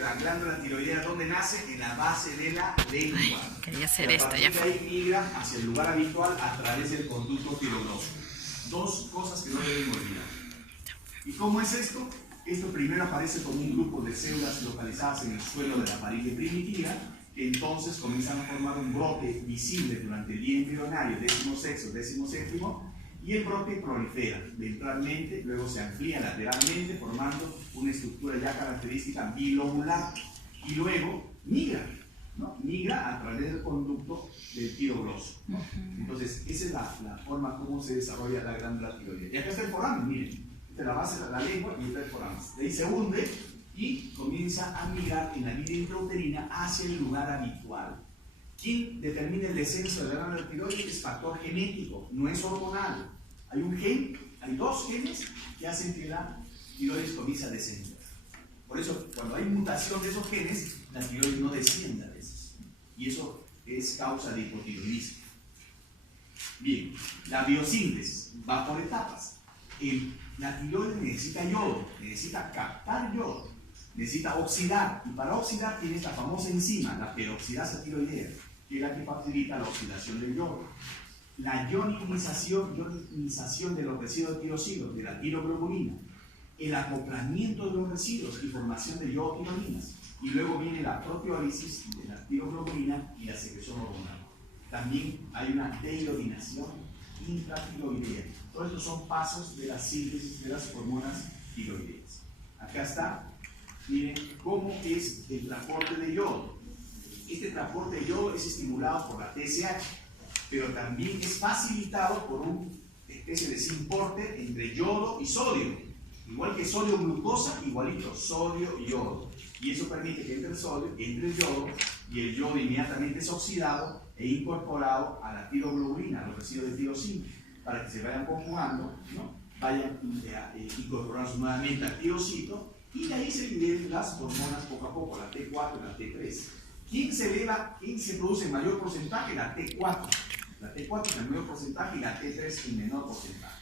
La glándula tiroidea, ¿dónde nace? En la base de la lengua. Quería hacer esto, ya fue. Ahí migra hacia el lugar habitual a través del conducto tiroidoso. Dos cosas que no deben olvidar. ¿Y cómo es esto? Esto primero aparece como un grupo de células localizadas en el suelo de la faringe primitiva, que entonces comienzan a formar un brote visible durante el día embrionario, 16º, 17º, y el brote prolifera ventralmente, luego se amplía lateralmente, formando una estructura ya característica bilobular, y luego migra, ¿no?, migra a través del conducto del tirogloso, ¿no? Entonces, esa es la forma como se desarrolla la glándula tiroidea. Y acá está el foramen, miren. De la base de la lengua y el foramen. De ahí se hunde y comienza a migrar en la vía intrauterina hacia el lugar habitual. ¿Quién determina el descenso de la glándula tiroides? Es factor genético, no es hormonal. Hay un gen, hay dos genes que hacen que la tiroides comience a descender. Por eso, cuando hay mutación de esos genes, la tiroides no desciende a veces. Y eso es causa de hipotiroidismo. Bien, la biosíntesis va por etapas. La tiroides necesita yodo, necesita captar yodo, necesita oxidar, y para oxidar tiene esta famosa enzima, la peroxidasa tiroidea, que es la que facilita la oxidación del yodo. La ionización de los residuos de tirosilo, de la tiroglobulina, el acoplamiento de los residuos y formación de yodotironinas, y luego viene la proteólisis de la tiroglobulina y la secreción hormonal. También hay una deiodinación intratiroidea. Todos estos son pasos de la síntesis de las hormonas tiroideas. Acá está, miren cómo es el transporte de yodo. Este transporte de yodo es estimulado por la TSH, pero también es facilitado por una especie de simporte entre yodo y sodio. Igual que sodio-glucosa, igualito, sodio y yodo. Y eso permite que entre el sodio, entre el yodo y el yodo inmediatamente es oxidado e incorporado a la tiroglobulina, a los residuos de tirosina, para que se vayan conjugando, ¿no? Vayan incorporándose nuevamente al tirocito, y de ahí se liberan las hormonas poco a poco, la T4 y la T3. ¿Quién se produce en mayor porcentaje? La T4. La T4 en el mayor porcentaje y la T3 en menor porcentaje.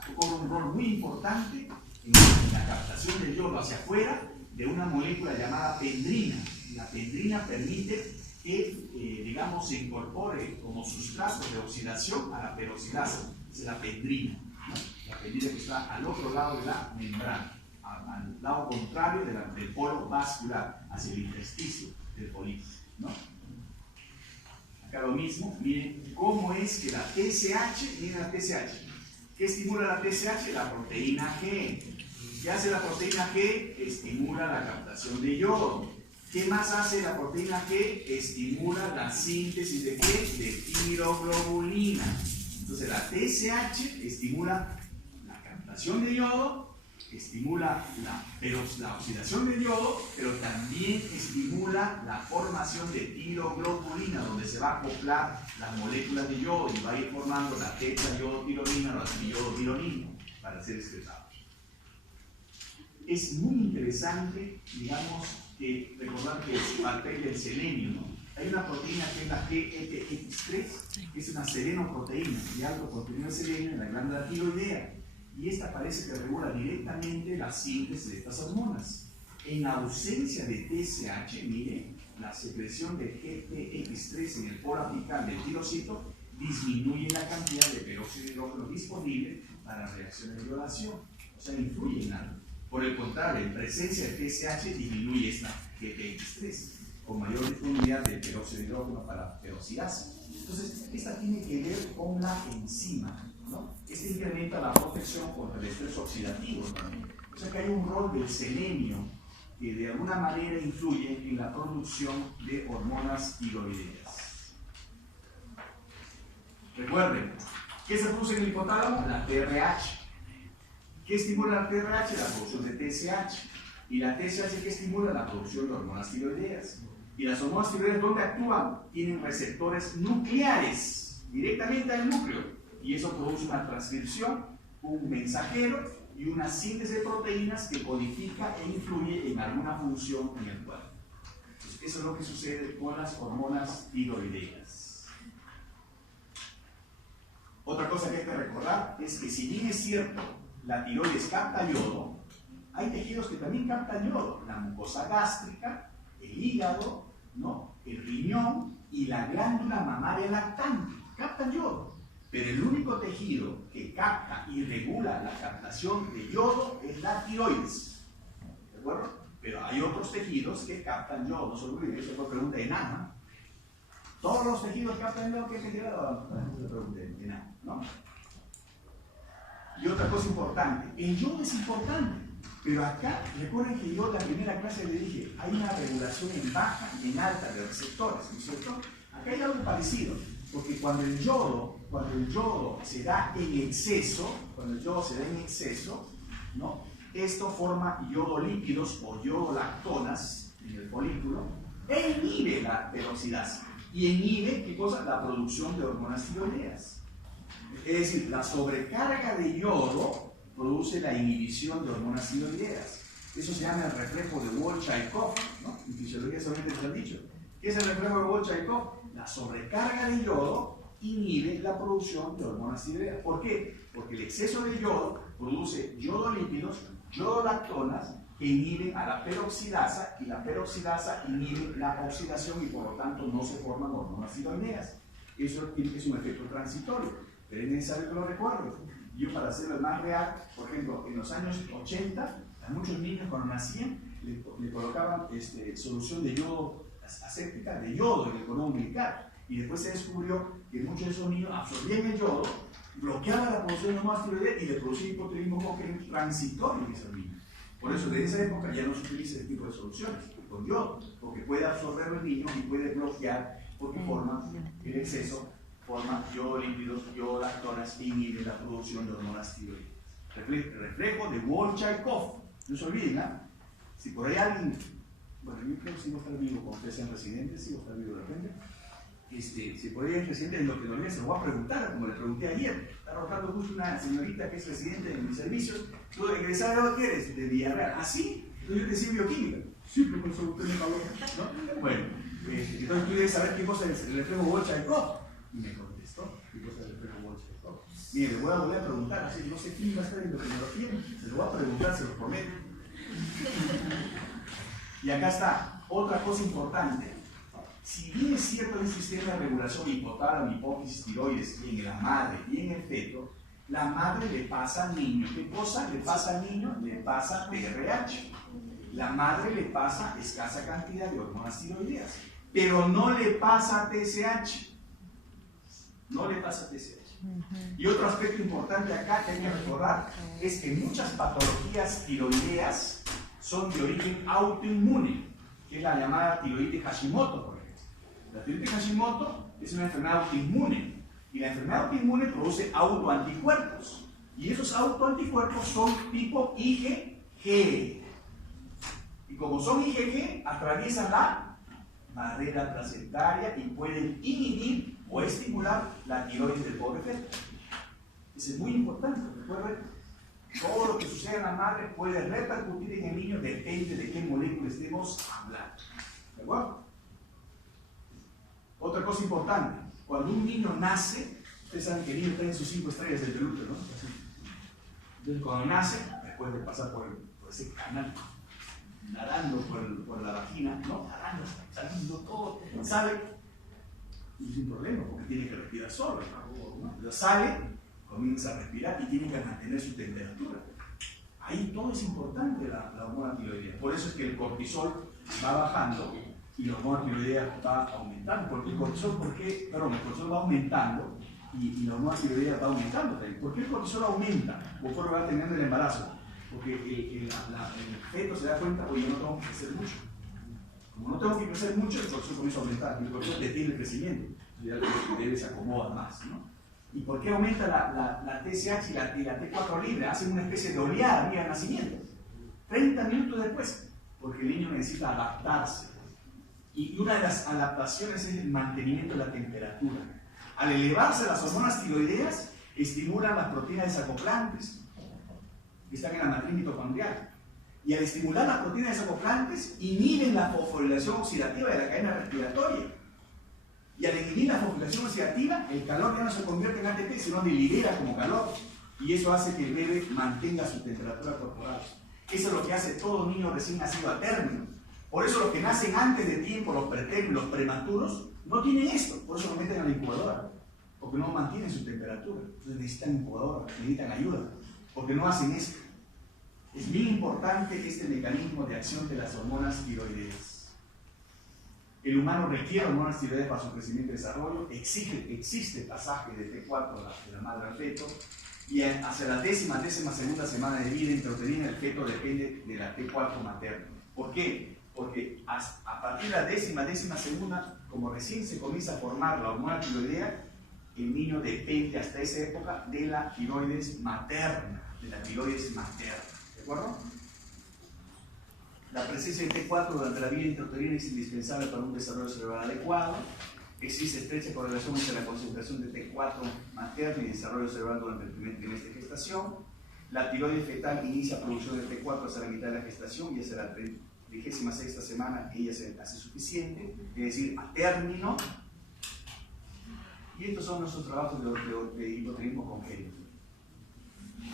Esto cobra un rol muy importante en la captación del yodo hacia afuera de una molécula llamada pendrina. La pendrina permite que, digamos, se incorpore como sustrato de oxidación a la peroxidasa. Es la pendrina, ¿no? La pendrina que está al otro lado de la membrana, al lado contrario del polo vascular, hacia el intersticio del folículo, ¿no? Acá lo mismo, miren cómo es que la TSH, miren la TSH. ¿Qué estimula la TSH? La proteína G. ¿Qué hace la proteína G? Estimula la captación de yodo. ¿Qué más hace la proteína G? Estimula la síntesis de ¿qué? De tiroglobulina. Entonces la TSH estimula la captación de yodo, estimula la oxidación del yodo, pero también estimula la formación de tiroglobulina, donde se va a acoplar las moléculas de yodo y va a ir formando la tetrayodotironina o la triyodotironina para ser excretados. Es muy interesante, digamos, que recordar que es papel del selenio, ¿no? Hay una proteína que es la GEPX3, que es una selenoproteína de alto contenido de selenio en la glándula tiroidea. Y esta parece que regula directamente la síntesis de estas hormonas. En ausencia de TSH, mire, la secreción de GPX3 en el polo apical del tirocito disminuye la cantidad de peróxido de hidrógeno disponible para reacciones de violación. O sea, influye en algo. Por el contrario, en presencia de TSH disminuye esta GPX3 con mayor disponibilidad de peróxido de hidrógeno para peroxidasa. Entonces, esta tiene que ver con la enzima, ¿no? Este incrementa la protección contra el estrés oxidativo también. O sea que hay un rol del selenio que de alguna manera influye en la producción de hormonas tiroideas. Recuerden, ¿qué se produce en el hipotálamo? La TRH. ¿Qué estimula la TRH? La producción de TSH. ¿Y la TSH qué estimula? La producción de hormonas tiroideas. ¿Y las hormonas tiroideas dónde actúan? Tienen receptores nucleares, directamente al núcleo. Y eso produce una transcripción, un mensajero y una síntesis de proteínas que codifica e influye en alguna función en el cuerpo. Entonces, eso es lo que sucede con las hormonas tiroideas. Otra cosa que hay que recordar es que si bien es cierto, la tiroides capta yodo, hay tejidos que también captan yodo. La mucosa gástrica, el hígado, ¿no? El riñón y la glándula mamaria lactante captan yodo. Pero el único tejido que capta y regula la captación de yodo es la tiroides. ¿De acuerdo? Pero hay otros tejidos que captan yodo. No se olviden, esa fue pregunta de enana. Todos los tejidos captan yodo, ¿qué tejido? Se pregunta de enana, ¿no? Y otra cosa importante, el yodo es importante, pero acá, recuerden que yo en la primera clase le dije, hay una regulación en baja y en alta de receptores, ¿no es cierto? Acá hay algo parecido, porque cuando el yodo se da en exceso, ¿no? Esto forma yodolípidos o yodolactonas en el folículo e inhibe la peroxidasa. Y inhibe, ¿qué cosa? La producción de hormonas tiroideas. Es decir, la sobrecarga de yodo produce la inhibición de hormonas tiroideas. Eso se llama el reflejo de Wolff-Chaikoff, ¿no? En fisiología solamente les han dicho. ¿Qué es el reflejo de Wolff-Chaikoff? La sobrecarga de yodo inhibe la producción de hormonas tiroideas. ¿Por qué? Porque el exceso de yodo produce yodolípidos, yodolactonas, que inhiben a la peroxidasa, y la peroxidasa inhibe la oxidación y por lo tanto no se forman hormonas tiroideas. Eso es un efecto transitorio. Pero es necesario que lo recuerden. Yo, para hacerlo más real, por ejemplo, en los años 80, a muchos niños cuando nacían le colocaban solución de yodo aséptica, de yodo en el cordón umbilical. Y después se descubrió que muchos de esos niños absorbían el yodo, bloqueaban la producción de hormonas tiroideas y le producían hipotiroidismo que era transitorio en esos niños. Por eso, desde esa época ya no se utiliza ese tipo de soluciones con yodo, porque puede absorber el niño y puede bloquear, porque forma el exceso. Forma yodolípidos, yodolactonas e inhibe la producción de hormonas tiroideas. Reflejo de Wolff-Chaikoff. No se olviden, ¿eh? Si por ahí alguien bueno, yo creo que si vos estás vivo, cuando ustedes sean residentes, si vos estás vivo de repente, si podría ir residente en lo que no se lo voy a preguntar, como le pregunté ayer. Está rotando justo una señorita que es residente en mis servicios. ¿Tú egresada de dónde eres? De Villarreal. ¿Ah, sí? Entonces yo te decía bioquímica. Sí, pero por eso usted me pagó, ¿no? Bueno, entonces tú debes saber qué cosa es el reflejo Bolshoi-Koch. Y me contestó, ¿qué cosa es el reflejo Bolshoi-Koch? Mire, le voy a volver a preguntar, así no sé quién va a estar en endocrinología, se lo voy a preguntar, se lo prometo. Y acá está, otra cosa importante. Si bien es cierto el sistema de regulación hipotálamo, hipófisis, tiroides en la madre y en el feto, la madre le pasa al niño. ¿Qué cosa le pasa al niño? Le pasa TRH. La madre le pasa escasa cantidad de hormonas tiroideas, pero no le pasa TSH. No le pasa TSH. Y otro aspecto importante acá que hay que recordar es que muchas patologías tiroideas son de origen autoinmune, que es la llamada tiroides Hashimoto, por ejemplo. La tiroides Hashimoto es una enfermedad autoinmune y la enfermedad autoinmune produce autoanticuerpos y esos autoanticuerpos son tipo IgG y como son IgG atraviesan la barrera placentaria y pueden inhibir o estimular la tiroides del pobre feto. Eso es muy importante, recuerden, todo lo que sucede en la madre puede repercutir en el niño, depende de qué molécula estemos hablando. ¿De acuerdo? Otra cosa importante, cuando un niño nace, ustedes saben que el niño trae sus 5 estrellas del útero, ¿no? Entonces cuando nace, después de pasar por ese canal, nadando por la vagina, ¿no? Nadando, saliendo todo, sale, y sin problema, porque tiene que respirar solo, ¿no? Pero sale, comienza a respirar y tiene que mantener su temperatura. Ahí todo es importante, la hormona tiroidea. Por eso es que el cortisol va bajando y la hormona tiroidea va aumentando. Porque el cortisol, el cortisol va aumentando y la hormona tiroidea va aumentando también. ¿Por qué el cortisol aumenta conforme va teniendo el embarazo? Porque el feto se da cuenta, oye, no tengo que crecer mucho. Como no tengo que crecer mucho, el cortisol comienza a aumentar. El cortisol detiene el crecimiento. Ya el bebé se acomoda más, ¿no? ¿Y por qué aumenta la TSH y la T4 libre? Hacen una especie de oleada al nacimiento. 30 minutos después, porque el niño necesita adaptarse. Y una de las adaptaciones es el mantenimiento de la temperatura. Al elevarse las hormonas tiroideas, estimulan las proteínas desacoplantes, que están en la matriz mitocondrial. Y al estimular las proteínas desacoplantes, inhiben la fosforilación oxidativa de la cadena respiratoria. Y al inhibir la fosforilación oxidativa, el calor ya no se convierte en ATP, sino que libera como calor. Y eso hace que el bebé mantenga su temperatura corporal. Eso es lo que hace todo niño recién nacido a término. Por eso los que nacen antes de tiempo, los pretérminos, los prematuros, no tienen esto. Por eso lo meten a la incubadora. Porque no mantienen su temperatura. Entonces necesitan incubadora, necesitan ayuda. Porque no hacen esto. Es bien importante este mecanismo de acción de las hormonas tiroideas. El humano requiere hormonas tiroideas para su crecimiento y desarrollo. Existe pasaje de T4 de la madre al feto. Y hacia la décima segunda semana de vida intrauterina, el feto depende de la T4 materna. ¿Por qué? Porque a partir de la décima segunda, como recién se comienza a formar la hormona tiroidea, el niño depende hasta esa época de la tiroides materna. ¿De acuerdo? La presencia de T4 durante la vida intrauterina es indispensable para un desarrollo cerebral adecuado. Existe estrecha correlación entre la concentración de T4 materna y desarrollo cerebral durante el primer trimestre de gestación. La tiroides fetal inicia producción de T4 hacia la mitad de la gestación y hacia la 36ª semana ella se hace suficiente, es decir, a término. Y estos son nuestros trabajos de hipotiroidismo congénito.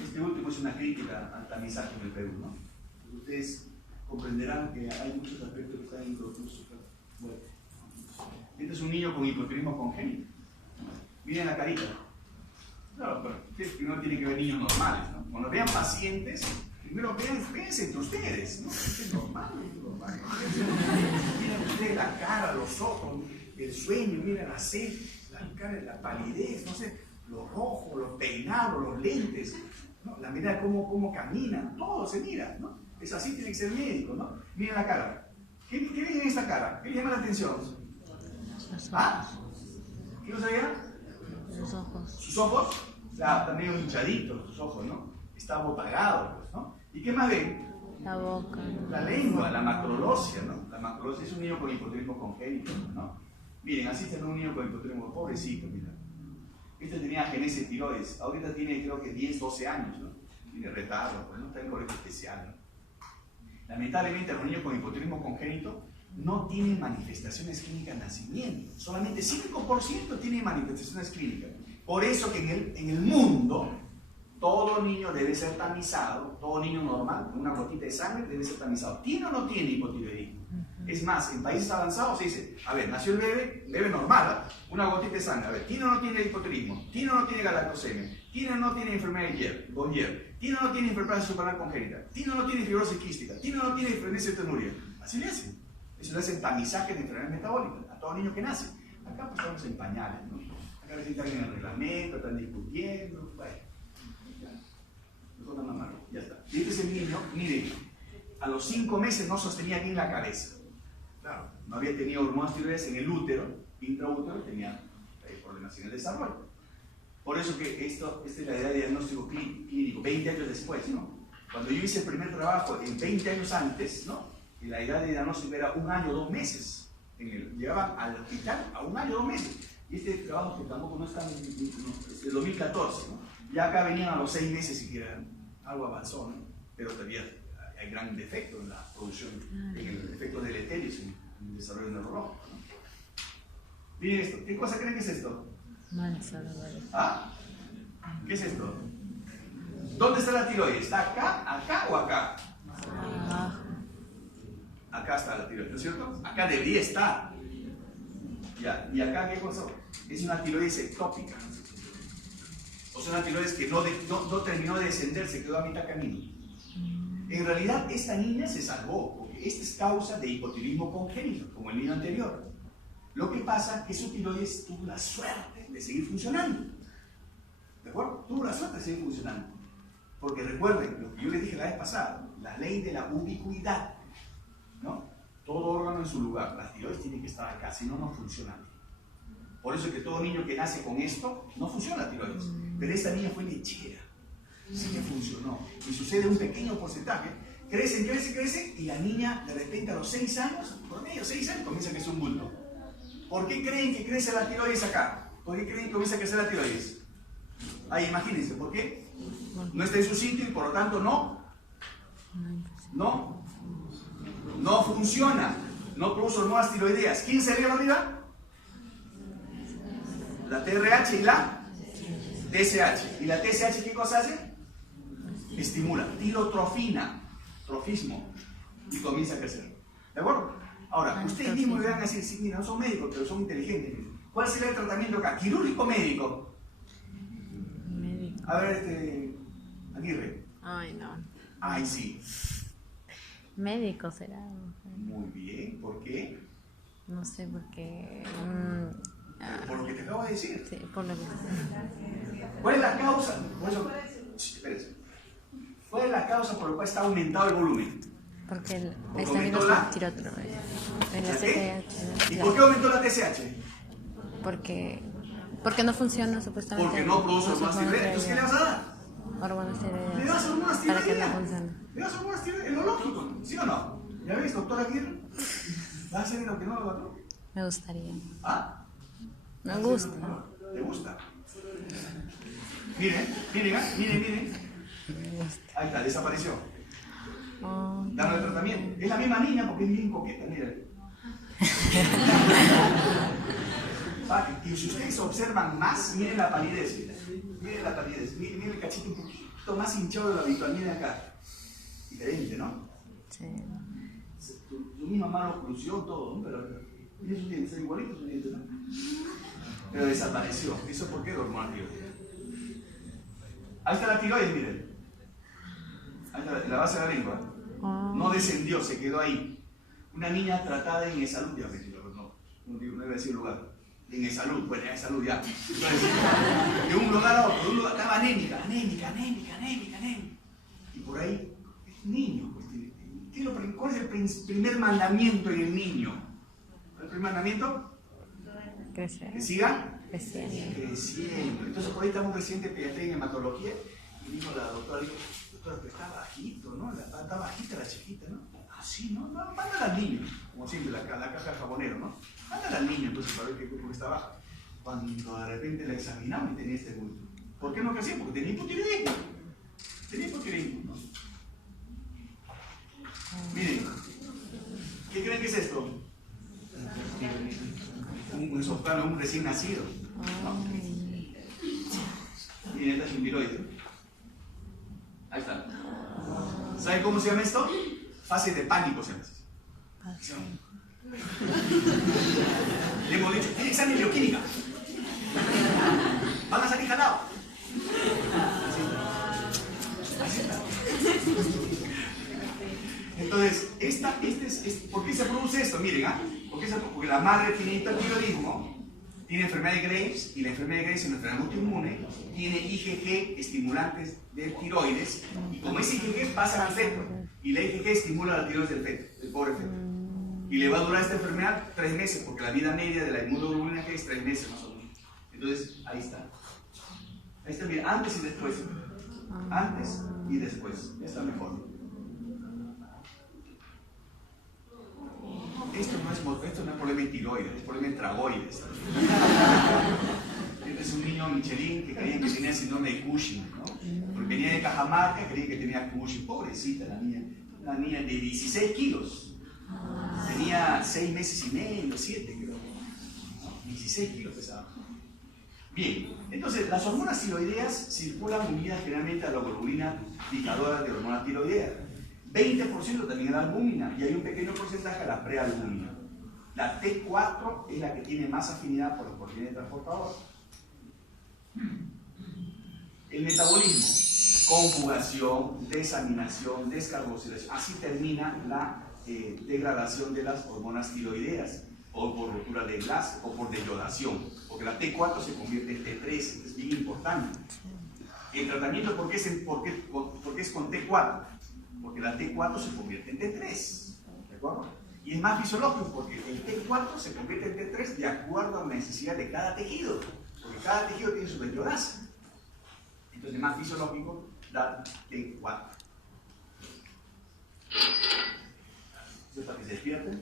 Este último es una crítica al tamizaje en el Perú, ¿no? Ustedes comprenderán que hay muchos aspectos que están inconclusos. Bueno, este es un niño con hipotiroidismo congénito. Miren la carita. Claro, pero primero tienen que ver niños normales, ¿no? Cuando vean pacientes, primero véanse entre ustedes, ¿no? Es normal, es normal. Miren ustedes la cara, los ojos, el sueño, miren la sed, la cara, la palidez, no sé, los rojos, los peinados, los lentes, ¿no? La mirada, cómo caminan, todo se mira, ¿no? Es así, tiene que ser médico, ¿no? Miren la cara. ¿Qué ven en esta cara? ¿Qué le llama la atención? ¿Ah? ¿Qué nos sabía? Sus ojos. Sus ojos, o sea, están medio hinchaditos sus ojos, ¿no? Está abotagado, pues, ¿no? ¿Y qué más ven? La boca. La lengua, la macrolosia, ¿no? La macrolosia es un niño con hipotiroidismo congénito, ¿no? Miren, así está un niño con hipotiroidismo, pobrecito, mira. Este tenía agenesis tiroides, ahorita tiene creo que 10, 12 años, ¿no? Tiene retardo, pues no está en colegio especial, ¿no? Lamentablemente, los niños con hipotiroidismo congénito no tienen manifestaciones clínicas de nacimiento. Solamente 5% tienen manifestaciones clínicas. Por eso que en el mundo, todo niño debe ser tamizado, todo niño normal, con una gotita de sangre debe ser tamizado. ¿Tiene o no tiene hipotiroidismo? Es más, en países avanzados se dice, a ver, nació el bebé normal, ¿eh? Una gotita de sangre, a ver, ¿tiene o no tiene hipotiroidismo? ¿Tiene o no tiene galactosemia? ¿Tiene o no tiene enfermedad de Gaucher? ¿Tiene o no tiene enfermedad suprarrenal congénita? ¿Tiene o no tiene fibrosis quística? ¿Tiene o no tiene fibrosis? Así le hacen. Eso le hacen tamizaje de enfermedades metabólicas a todo niño que nace. Acá pues estamos en pañales, ¿no? Acá recién están en el reglamento, están discutiendo, bueno. Mejor nada más, ya está. Y este es el niño, miren, a los 5 meses no sostenía bien la cabeza. Claro, no había tenido hormonas tiroides en el útero, intraútero, tenía problemas en el desarrollo. Por eso que esta es la edad de diagnóstico clínico, 20 años después, ¿no? Cuando yo hice el primer trabajo en 20 años antes, ¿no? Y la edad de diagnóstico era 1 año, 2 meses. Llegaban al hospital a 1 año, 2 meses. Y este trabajo que tampoco no está es de 2014, ¿no? Ya acá venían a los 6 meses siquiera, algo avanzó, ¿no? Pero todavía hay gran defecto en la producción, en el efecto deleterios en el desarrollo neurológico, ¿no? Miren esto, ¿qué cosa creen que es esto? ¿Ah? ¿Qué es esto? ¿Dónde está la tiroides? ¿Está acá o acá? Acá está la tiroides, ¿no es cierto? Acá debería estar. Ya, ¿y acá qué cosa? Es una tiroides ectópica. O sea, una tiroides que no terminó de descender, se quedó a mitad camino. En realidad, esta niña se salvó, porque esta es causa de hipotiroidismo congénito, como el niño anterior. Lo que pasa es que su tiroides tuvo la suerte de seguir funcionando. ¿De acuerdo? Tuvo la suerte de seguir funcionando. Porque recuerden, lo que yo les dije la vez pasada, la ley de la ubicuidad, ¿no? Todo órgano en su lugar. La tiroides tiene que estar acá, si no, no funciona. Por eso es que todo niño que nace con esto, no funciona la tiroides. Pero esta niña fue lechera. Sí que funcionó. Y sucede un pequeño porcentaje. Crece, y la niña, de repente, a los 6 años, por medio 6 años, comienza a crecer un bulto. ¿Por qué creen que crece la tiroides acá? ¿Por qué creen que comienza a crecer la tiroides? Ahí, imagínense, ¿por qué? No está en su sitio y por lo tanto no funciona. No produce hormonas tiroideas. ¿Quién se ve arriba? La TRH y la TSH. ¿Y la TSH qué cosa hace? Estimula. Tirotrofina. Trofismo. Y comienza a crecer. ¿De acuerdo? Ahora, ustedes mismos me van a decir, sí, mira, no son médicos, pero son inteligentes. ¿Cuál será el tratamiento acá? ¿Quirúrgico o médico? Médico. A ver, Aguirre. Ay, no. Ay, sí. Médico será. Muy bien. ¿Por qué? No sé, porque... Por lo que te acabo de decir. sí, por lo que... ¿Cuál es la causa? Por eso, espérense. ¿Cuál es la causa por la cual está aumentado el volumen? Porque Porque está viendo aumentó la tirotroide. ¿La qué? ¿Y Claro. por qué aumentó la TSH? Porque no funciona supuestamente. Porque no produce hormonas tiroideas. Entonces, ¿qué le vas a dar? Hormonas tiroideas. Le das hormonas Para que tiroideas. no funcione. Le das hormonas tiroideas, es lo lógico, ¿sí o no? ¿Ya ves, doctora Aguirre? ¿Vas a hacer lo que no lo mató? Me gustaría. ¿Ah? Me gusta. ¿Te gusta? Miren. Ahí está, desapareció. Oh, Dando el tratamiento. Es la misma niña porque es bien coqueta, miren. Y si ustedes observan más, miren la palidez. Miren el cachito un poquito más hinchado de lo habitual. Miren acá. Diferente, ¿no? sí. Su misma mala oclusión, todo, ¿no? Pero miren sus dientes, son igualitos sus dientes, ¿no? Pero desapareció. ¿Eso por qué? Hormona tiroides. Ahí está la tiroides, miren. Ahí está la base de la lengua. Oh. No descendió, se quedó ahí. Una niña tratada en E-Salud, ya me digo, no iba a decir lugar. En E-Salud, bueno, en E-Salud ya. De un lugar a otro, estaba anémica. Y por ahí, es niño. Pues, ¿cuál es el primer mandamiento en el niño? ¿El primer mandamiento? Crecer. Que siga Creciendo. Entonces, por ahí estamos reciente pediatría en hematología y dijo la doctora, pero está bajito, ¿no? La está bajita la chiquita, ¿no? Así, ¿no? No, mándala al niño, como siempre, la caja del jabonero, ¿no? Mándala al niño, entonces, para ver por qué está baja. Cuando de repente la examinamos y tenía este bulto. ¿Por qué no crecía? Porque tenía hipotiroidismo. Tenía hipotiroidismo, ¿no? Miren, ¿qué creen que es esto? Un soprano, un recién nacido, ¿no? Miren, esta es un tiroide. Ahí está. ¿Saben cómo se llama esto? Fase de pánico se llama. Le hemos dicho, tiene examen de bioquímica. Van a salir jalados. Así está. Entonces, ¿por qué se produce esto? Miren, porque la madre tiene hipertiroidismo, tiene enfermedad de Graves, y la enfermedad de Graves es una enfermedad autoinmune, tiene IgG, estimulantes de tiroides, y como es IgG pasa al feto, y la IgG estimula la tiroides del feto, del pobre feto. Y le va a durar esta enfermedad 3 meses, porque la vida media de la inmunoglobulina G es 3 meses más o menos. Entonces, ahí está. Ahí está, mira, antes y después. Antes y después. Ya está mejor. Esto no es problema de tiroides, es problema de tragoides. Este es un niño Michelin que creían que tenía síndrome de Cushing, ¿no? Porque venía de Cajamarca, creían que tenía Cushing. Pobrecita la niña. Una niña de 16 kilos. Tenía 6 meses y medio, 7 creo. 16 kilos pesaba. Bien, entonces las hormonas tiroideas circulan unidas generalmente a la globulina fijadora de hormona tiroidea. 20% también a la albúmina y hay un pequeño porcentaje a la prealbúmina. La T4 es la que tiene más afinidad por la proteína transportadora. El metabolismo, conjugación, desaminación, descarboxilación, así termina la degradación de las hormonas tiroideas, o por rotura de enlace, o por deyodación, porque la T4 se convierte en T3, es bien importante. El tratamiento, ¿por qué es con T4? Porque la T4 se convierte en T3, ¿de acuerdo? Y es más fisiológico, porque el T4 se convierte en T3 de acuerdo a la necesidad de cada tejido, porque cada tejido tiene su deyodasa. Entonces es más fisiológico dar T4. Para que se despierten,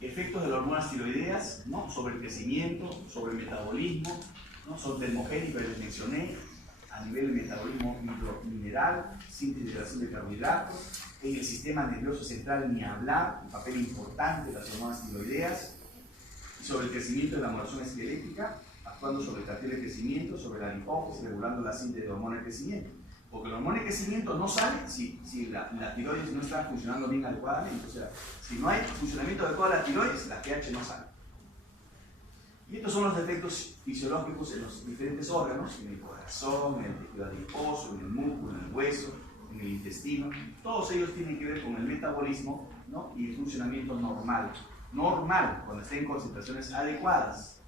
efectos de las hormonas tiroideas, ¿no? Sobre el crecimiento, sobre el metabolismo, ¿no? Sobre el termogénico que les mencioné, a nivel del metabolismo micromineral, sintetización de carbohidratos, en el sistema nervioso central ni hablar, un papel importante de las hormonas tiroideas, y sobre el crecimiento de la modulación esquelética, actuando sobre el cartel de crecimiento, sobre la hipófisis, regulando la síntesis de hormona de crecimiento. Porque la hormona de crecimiento no sale si la tiroides no está funcionando bien adecuadamente. O sea, si no hay funcionamiento adecuado de la tiroides, la pH no sale. Y estos son los efectos fisiológicos en los diferentes órganos, en el corazón, en el tejido adiposo, en el músculo, en el hueso, en el intestino. Todos ellos tienen que ver con el metabolismo, ¿no? Y el funcionamiento normal. Normal, cuando esté en concentraciones adecuadas.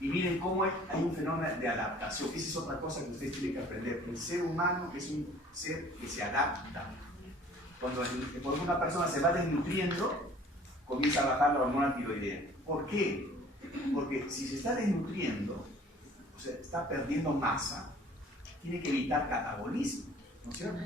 Y miren cómo hay un fenómeno de adaptación. Esa es otra cosa que ustedes tienen que aprender. El ser humano es un ser que se adapta. Cuando una persona se va desnutriendo, comienza a bajar la hormona tiroidea. ¿Por qué? Porque si se está desnutriendo, o sea, está perdiendo masa, tiene que evitar catabolismo, ¿no es cierto?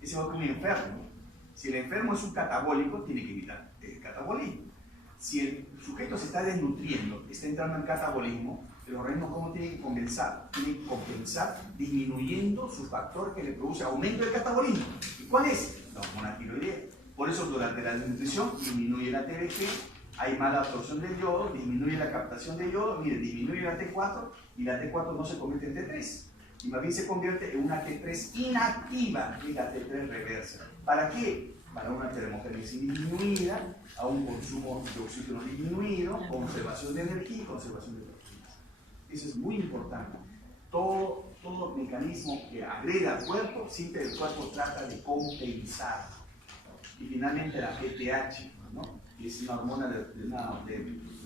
Ese va como un enfermo. Si el enfermo es un catabólico, tiene que evitar el catabolismo. Si el sujeto se está desnutriendo, está entrando en catabolismo, el organismo ¿cómo tiene que compensar? Tiene que compensar disminuyendo su factor que le produce aumento del catabolismo. ¿Y cuál es? La hormona tiroidea. Por eso durante la desnutrición disminuye la TBG, hay mala absorción del yodo, disminuye la captación de yodo, mire, disminuye la T4 y la T4 no se convierte en T3. Y más bien se convierte en una T3 inactiva y la T3 reversa. ¿Para qué? Para una termogénesis disminuida, a un consumo de oxígeno disminuido, conservación de energía y conservación de proteínas. Eso es muy importante. Todo mecanismo que agrega al cuerpo, siempre el cuerpo trata de compensar. Y finalmente la PTH, ¿no? Que es una hormona de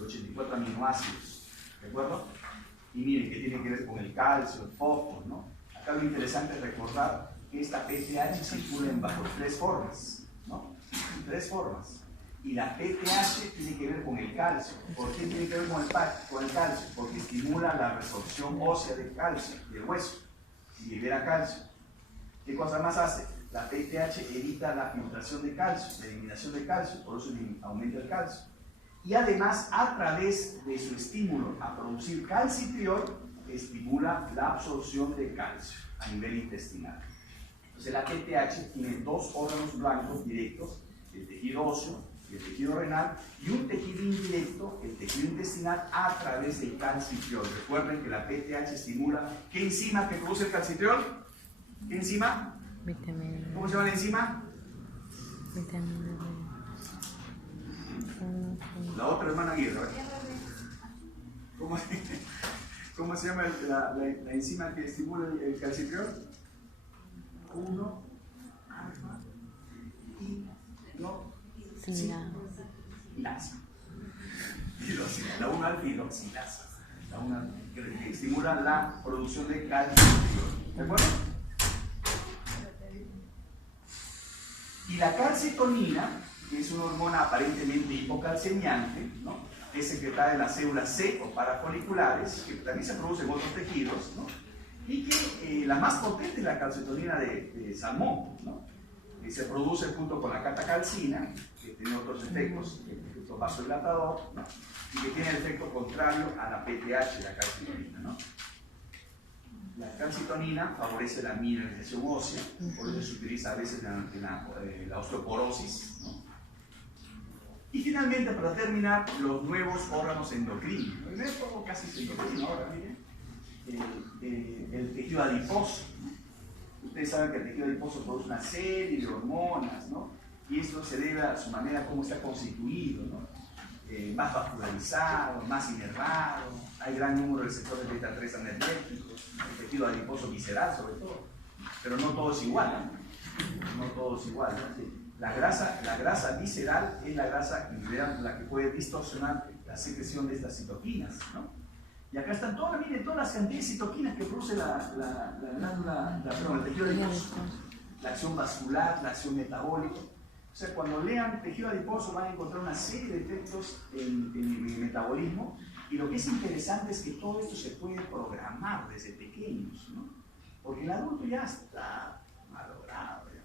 84 aminoácidos, ¿de acuerdo? Y miren que tiene que ver con el calcio, el fósforo, ¿no? Acá lo interesante es recordar que esta PTH circula bajo 3 formas, ¿no? 3 formas. Y la PTH tiene que ver con el calcio. ¿Por qué tiene que ver con el calcio? Porque estimula la resorción ósea del calcio, del hueso, y libera calcio. ¿Qué cosa más hace? la PTH evita la filtración de calcio, la eliminación de calcio, por eso aumenta el calcio. Y además, a través de su estímulo a producir calcitriol, estimula la absorción de calcio a nivel intestinal. Entonces la PTH tiene dos órganos blancos directos, el tejido óseo y el tejido renal, y un tejido indirecto, el tejido intestinal, a través del calcitriol. Recuerden que la PTH estimula, ¿qué enzima que produce el calcitriol? ¿Qué enzima? Vitamina. ¿Cómo se llama la enzima? Vitamina B. La otra hermana Aguirre, ¿verdad? ¿Cómo se llama la enzima que estimula el calcitriol? 1 alfa y hidroxilasa. La 1 alfa hidroxilasa. La 1 que estimula la producción de calcitriol. ¿De acuerdo? Y la calcitonina, que es una hormona aparentemente hipocalcemiante, ¿no?, es secretada en las células C o parafoliculares, que también se produce en otros tejidos, ¿no?, y que la más potente es la calcitonina de salmón, ¿no?, que se produce junto con la catacalcina, que tiene otros efectos, el efecto vasodilatador, ¿no?, y que tiene el efecto contrario a la PTH, la calcitonina, ¿no? La calcitonina favorece la mineralización ósea, por eso se utiliza a veces en la osteoporosis, ¿no? Y finalmente, para terminar, los nuevos órganos endocrinos. Todo casi es endocrino ahora, miren. El tejido adiposo, ¿no? Ustedes saben que el tejido adiposo produce una serie de hormonas, ¿no? Y esto se debe a su manera como está constituido, ¿no? Más vascularizado, más inervado, hay gran número de receptores beta 3 anergéticos, el tejido adiposo visceral sobre todo, pero no todo es igual, ¿no? No todo es igual, ¿no? La grasa visceral es la grasa la que puede distorsionar la secreción de estas citoquinas, ¿no? Y acá están todas, miren, todas las cantidades de citoquinas que produce el tejido adiposo, la acción vascular, la acción metabólica. O sea, cuando lean tejido adiposo van a encontrar una serie de efectos en el metabolismo, y lo que es interesante es que todo esto se puede programar desde pequeños, ¿no? Porque el adulto ya está malogrado, ya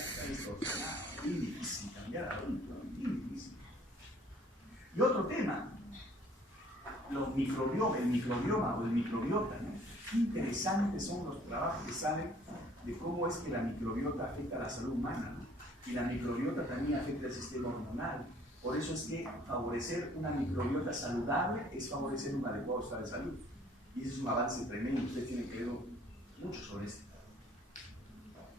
está distorsionado, es difícil cambiar al adulto, es difícil. Y otro tema, el microbioma o el microbiota, ¿no? Qué interesantes son los trabajos que salen de cómo es que la microbiota afecta a la salud humana, ¿no? Y la microbiota también afecta el sistema hormonal. Por eso es que favorecer una microbiota saludable es favorecer un adecuado estado de salud. Y eso es un avance tremendo. Ustedes tienen que ver mucho sobre esto.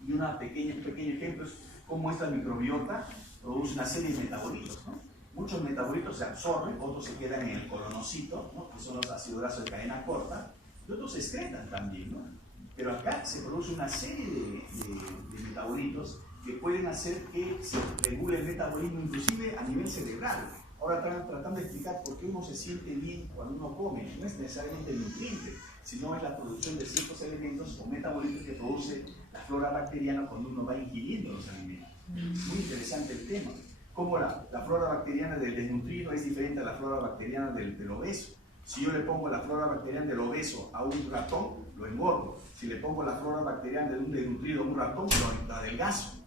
Y un pequeño ejemplo es cómo esta microbiota produce una serie de metabolitos, ¿no? Muchos metabolitos se absorben, otros se quedan en el colonocito, ¿no?, que son los ácidos grasos de cadena corta, y otros se excretan también, ¿no? Pero acá se produce una serie de metabolitos que pueden hacer que se regule el metabolismo, inclusive a nivel cerebral. Ahora están tratando de explicar por qué uno se siente bien cuando uno come. No es necesariamente el nutriente, sino es la producción de ciertos elementos o metabolitos que produce la flora bacteriana cuando uno va ingiriendo los alimentos. Muy interesante el tema. Cómo la flora bacteriana del desnutrido es diferente a la flora bacteriana del obeso. Si yo le pongo la flora bacteriana del obeso a un ratón, lo engordo. Si le pongo la flora bacteriana de un desnutrido a un ratón, lo adelgazo.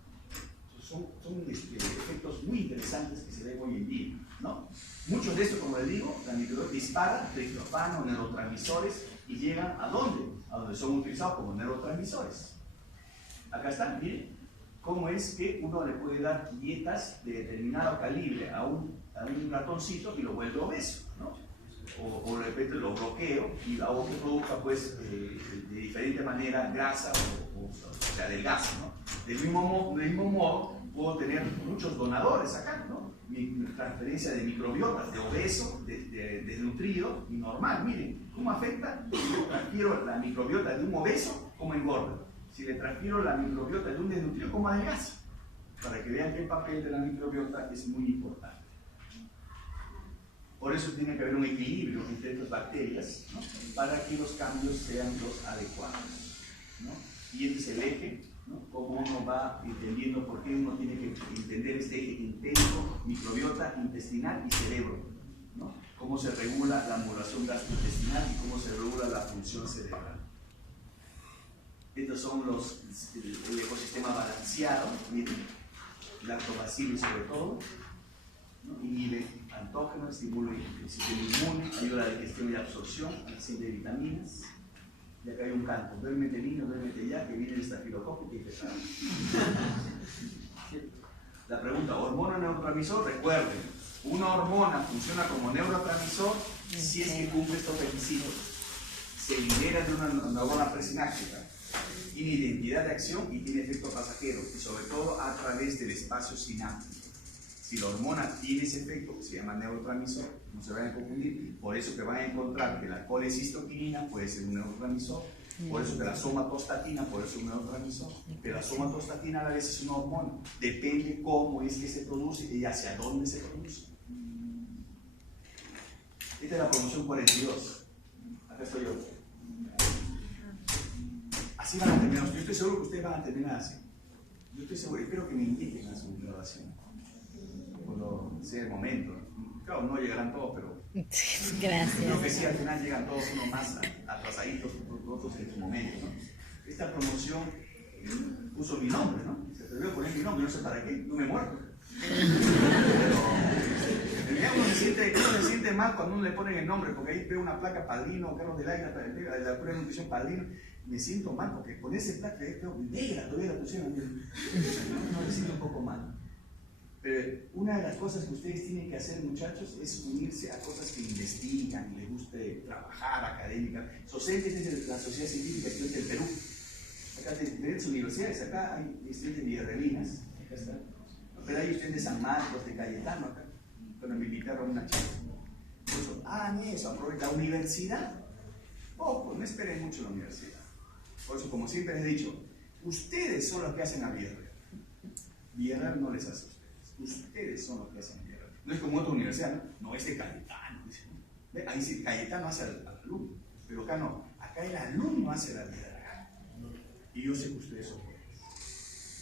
Son efectos muy interesantes que se ven hoy en día, ¿no? Muchos de estos, como les digo, la microbiota dispara triptofano, neurotransmisores, y llegan ¿a dónde? A donde son utilizados como neurotransmisores. Acá están, miren, cómo es que uno le puede dar dietas de determinado calibre a un ratoncito y lo vuelve obeso, ¿no? O de repente lo bloqueo y hago que produzca, pues, de diferente manera grasa o sea, adelgaza, ¿no? Del mismo modo, puedo tener muchos donadores acá, ¿no? Mi transferencia de microbiotas, de obeso, de desnutrido y normal. Miren, ¿cómo afecta? Si le transfiero la microbiota de un obeso, ¿cómo engorda? Si le transfiero la microbiota de un desnutrido, ¿cómo adelgaza? Para que vean que el papel de la microbiota es muy importante. Por eso tiene que haber un equilibrio entre estas bacterias, ¿no?, para que los cambios sean los adecuados, ¿no? Y este es el eje, ¿no?, cómo uno va entendiendo por qué uno tiene que entender este eje intestino, microbiota, intestinal y cerebro, ¿no? Cómo se regula la modulación gastrointestinal y cómo se regula la función cerebral. Estos son el ecosistema balanceado, miren, lactobacillus sobre todo, ¿no? Inhibe antógenos, estimula el sistema inmune, ayuda a la digestión y la absorción, a la síntesis de vitaminas. Y acá hay un canto, duérmete niño, duérmete ya, que viene el estafilococo y te cae. La pregunta, ¿hormona o neurotransmisor? Recuerden, una hormona funciona como neurotransmisor si es que cumple estos requisitos. Se libera de una hormona presináptica, tiene identidad de acción y tiene efecto pasajero, y sobre todo a través del espacio sináptico. Si la hormona tiene ese efecto, se llama neurotransmisor, no se vayan a confundir, por eso que van a encontrar que la colecistoquinina puede ser un neurotransmisor, por eso que la somatostatina puede ser un neurotransmisor, pero la somatostatina a la vez es una hormona, depende cómo es que se produce y hacia dónde se produce. Esta es la promoción 42, acá estoy yo. Así van a terminar, yo estoy seguro que ustedes van a terminar así. Yo estoy seguro, espero que me inviten a su graduación. Cuando sea el momento. Claro, no llegarán todos, pero Gracias. creo que sí, al final llegan todos unos más atrasaditos, otros en su momento, ¿no? Esta promoción puso mi nombre, ¿no? Se atrevió a poner mi nombre, no sé para qué, no me muerto. Pero uno se siente mal cuando uno le ponen el nombre, porque ahí veo una placa Padrino, Carlos del Aire, de la prueba de nutrición Padrino, me siento mal, porque con ese placa veo negra, todavía la pusieron, no me siento un poco mal. Pero una de las cosas que ustedes tienen que hacer, muchachos, es unirse a cosas que investigan y les guste trabajar académica. SOCENTE es la Sociedad Científica Estudiante del Perú. Acá de diferentes universidades, acá hay estudiantes de Villarrealinas, acá está. Pero hay estudiantes de San Marcos, de Cayetano, acá. Cuando me invitaron a una charla. Entonces, hagan eso, aprovechen la universidad. Poco, no esperen mucho la universidad. Por eso, como siempre les he dicho, ustedes son los que hacen a Villarreal. Villarreal no les hace a ustedes. Ustedes son los que hacen Villarreal. No es como otra universidad, no es de Cayetano. Ahí sí, Cayetano hace al alumno, pero acá no. Acá el alumno hace la Villarreal. Y yo sé que ustedes son buenos.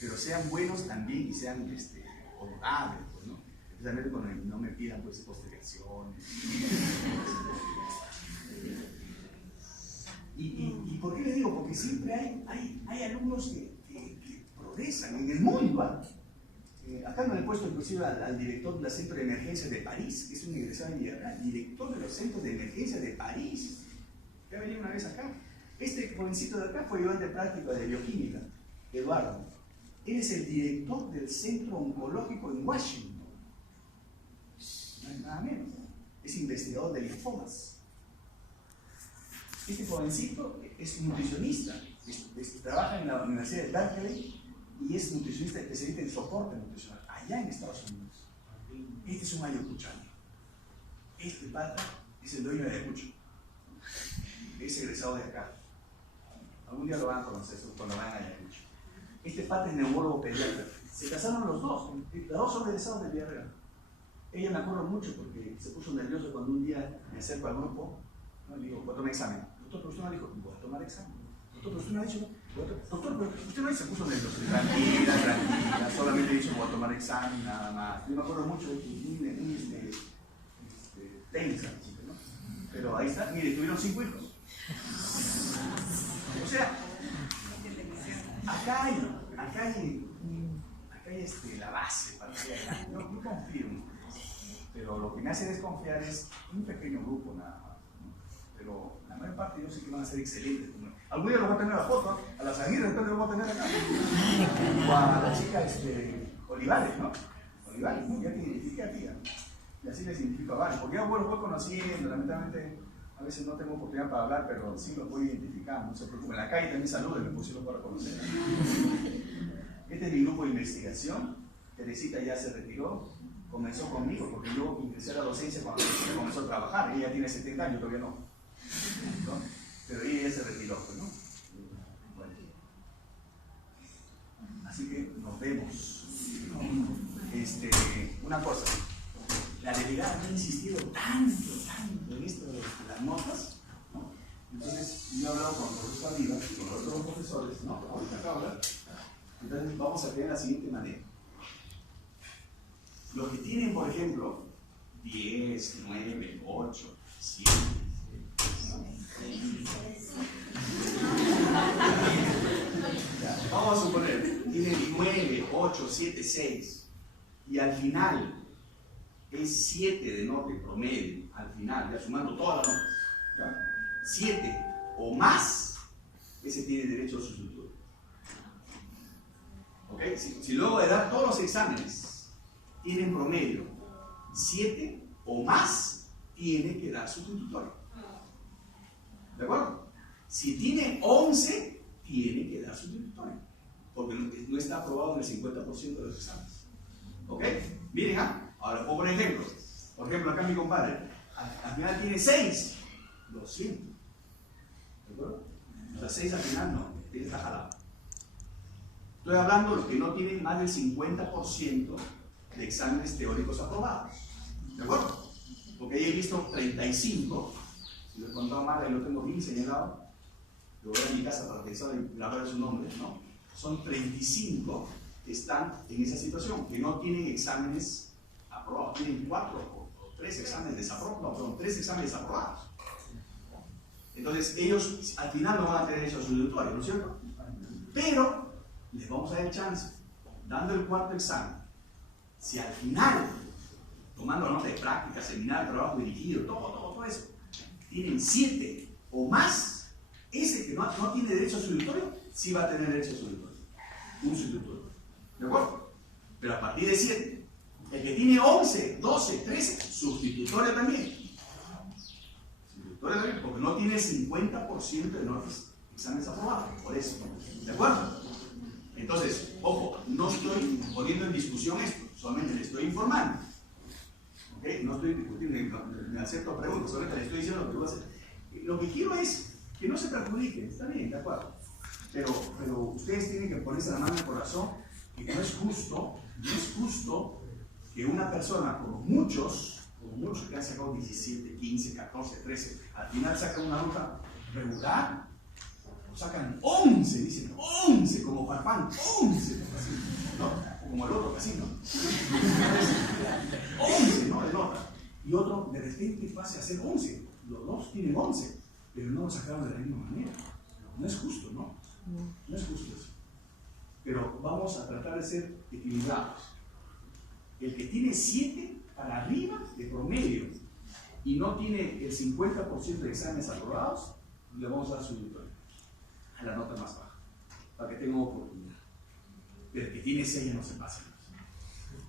Pero sean buenos también y sean honorables, pues, ¿no? Especialmente cuando no me pidan pues postergaciones. ¿Y por qué les digo? Porque siempre hay alumnos que progresan en el mundo. Acá me he puesto inclusive al director del Centro de Emergencia de París, que es un egresado de Villarreal, director de los Centros de Emergencia de París, que ha venido una vez acá. Este jovencito de acá fue ayudante práctico de bioquímica, Eduardo. Él es el director del Centro Oncológico en Washington. No es nada menos. Es investigador de linfomas. Este jovencito es nutricionista, trabaja en la Universidad de Berkeley y es nutricionista especialista en soporte nutricional, allá en Estados Unidos. Este es un ayacuchano. Este pata es el dueño de Ayacucho. Es egresado de acá. Algún día lo van a conocer cuando vayan a Ayacucho. Este pata es neumólogo pediatra. Se casaron los dos son egresados de Villarreal. Ella me acuerdo mucho porque se puso nervioso cuando un día me acerco al grupo, ¿no? Le digo, voy a tomar examen. Doctor, pero usted no dijo, voy a tomar examen. Doctor, pero usted no ha dicho, doctor, pero usted no se puso nervioso. Tranquila, solamente he dicho, voy a tomar examen, nada más. Yo me acuerdo mucho de que muy tensa, ¿no? Pero ahí está, mire, tuvieron 5 hijos. O sea, acá hay la base para que haya. Yo confío en ustedes, pero lo que me hace desconfiar es un pequeño grupo nada más, ¿no? Pero la mayor parte yo sé que van a ser excelentes. Algún día los voy a tener a la foto, a las Aguirre después los voy a tener acá. O a la chica Olivares, ¿no? Olivares, ¿no? Ya te identifiqué a ti, y así les identifico a varios, porque yo los voy conociendo, lamentablemente a veces no tengo oportunidad para hablar, pero sí los voy identificando, no se preocupen. En la calle también saluden, pues sí los puedo reconocer. Este es mi grupo de investigación. Teresita ya se retiró, comenzó conmigo, porque yo ingresé a la docencia cuando comenzó a trabajar. Ella tiene 70 años, todavía no. Pero ella ya se retiró, pues, ¿no? Bueno. Así que nos vemos. Una cosa, la delegada ha insistido tanto en esto de las notas, ¿no? Entonces yo he hablado con el profesor Arriba y con los otros profesores, ¿no? Ahorita acabo de hablar. Entonces vamos a crear la siguiente manera. Los que tienen, por ejemplo, 10, 9, 8, 7, Vamos a suponer, tiene 9, 8, 7, 6, y al final es 7 de nota en promedio, al final, ya sumando todas las notas, ¿ya? 7 o más, ese tiene derecho a sustituto. ¿Ok? Si luego de dar todos los exámenes tiene en promedio 7 o más, tiene que dar sustitutorio. ¿De acuerdo? Si tiene 11, tiene que dar sustitutorio, porque no está aprobado en el 50% de los exámenes. ¿Ok? Miren, ahora, o por ejemplo, acá mi compadre, al final tiene 6, lo siento. ¿De acuerdo? O sea, 6 al final no, tiene que estar jalado. Estoy hablando de los que no tienen más del 50% de exámenes teóricos aprobados. ¿De acuerdo? Porque ahí he visto 35, si lo he contado mal, ahí lo tengo bien señalado. Lo voy a mi casa para pensar y grabar su nombre, ¿no? Son 35 que están en esa situación, que no tienen exámenes aprobados, tienen 4 o 3 exámenes desaprobados, no, perdón, 3 exámenes aprobados. Entonces, ellos al final no van a tener derecho a sustitutorio, ¿no es cierto? Pero les vamos a dar el chance, dando el cuarto examen. Si al final, tomando nota de práctica, seminario, trabajo dirigido, todo eso, tienen 7 o más, ese que no tiene derecho a sustitutorio, sí va a tener derecho a sustitutorio. Un sustitutorio. ¿De acuerdo? Pero a partir de 7, el que tiene 11, 12, 13, sustitutorio también. Sustitutorio también, porque no tiene 50% de notas exámenes aprobados. Por eso. ¿De acuerdo? Entonces, ojo, no estoy poniendo en discusión esto, solamente le estoy informando. ¿Ok? No estoy discutiendo, me acepto preguntas, solamente le estoy diciendo lo que voy a hacer. Lo que quiero es que no se perjudiquen, está bien, de acuerdo. Pero ustedes tienen que ponerse la mano en el corazón, que no es justo que una persona, como muchos que han sacado 17, 15, 14, 13, al final sacan una nota regular, sacan 11, dicen 11, como Farfán, 11, ¿no? O como el otro casino. 11, ¿no? De nota. Y otro de repente pase a ser 11. Los dos tienen 11, pero no lo sacaron de la misma manera. No es justo, ¿no? No es justo eso. Pero vamos a tratar de ser equilibrados. El que tiene 7 para arriba de promedio y no tiene el 50% de exámenes aprobados, le vamos a dar sustitutorio a la nota más baja, para que tenga oportunidad. Pero el que tiene 6 ya no se pasa.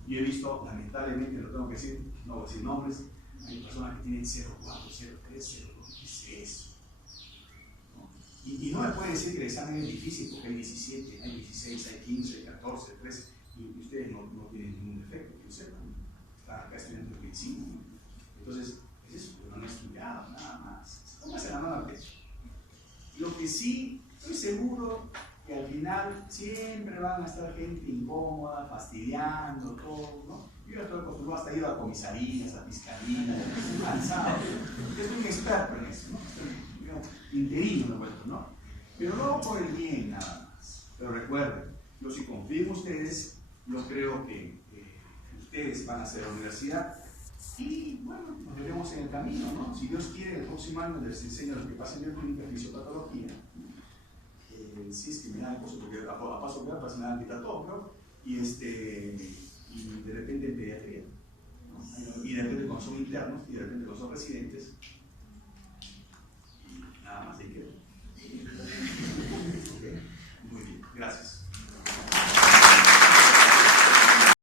Yo he visto, lamentablemente, lo tengo que decir, no voy a decir nombres, hay personas que tienen 0,4, 0,3, 0,2, ¿qué es eso? Y no me puede decir que el examen es difícil porque hay 17, hay 16, hay 15, hay 14, 13, y ustedes no tienen ningún defecto, que yo sepa. Están acá estudiando el principio. Entonces, es eso, pero no han estudiado, nada más. Póngase la mano al pecho. Lo que sí, estoy seguro que al final siempre van a estar gente incómoda, fastidiando, todo, ¿no? Yo ya estoy acostumbrado hasta ir a comisarías, a fiscalías, estoy cansado. Yo soy un experto en eso, ¿no? Interino me vuelto, ¿no? Pero no por el bien nada más. Pero recuerden, yo sí confío en ustedes, yo creo que ustedes van a hacer la universidad y bueno, nos veremos en el camino, ¿no? Si Dios quiere, el próximo año les enseño a los que pasen bioclínica y fisiopatología. Si es que me da el curso, porque a paso que me da antitatopro y de repente en pediatría, ¿no? Y de repente cuando son internos y de repente cuando son residentes.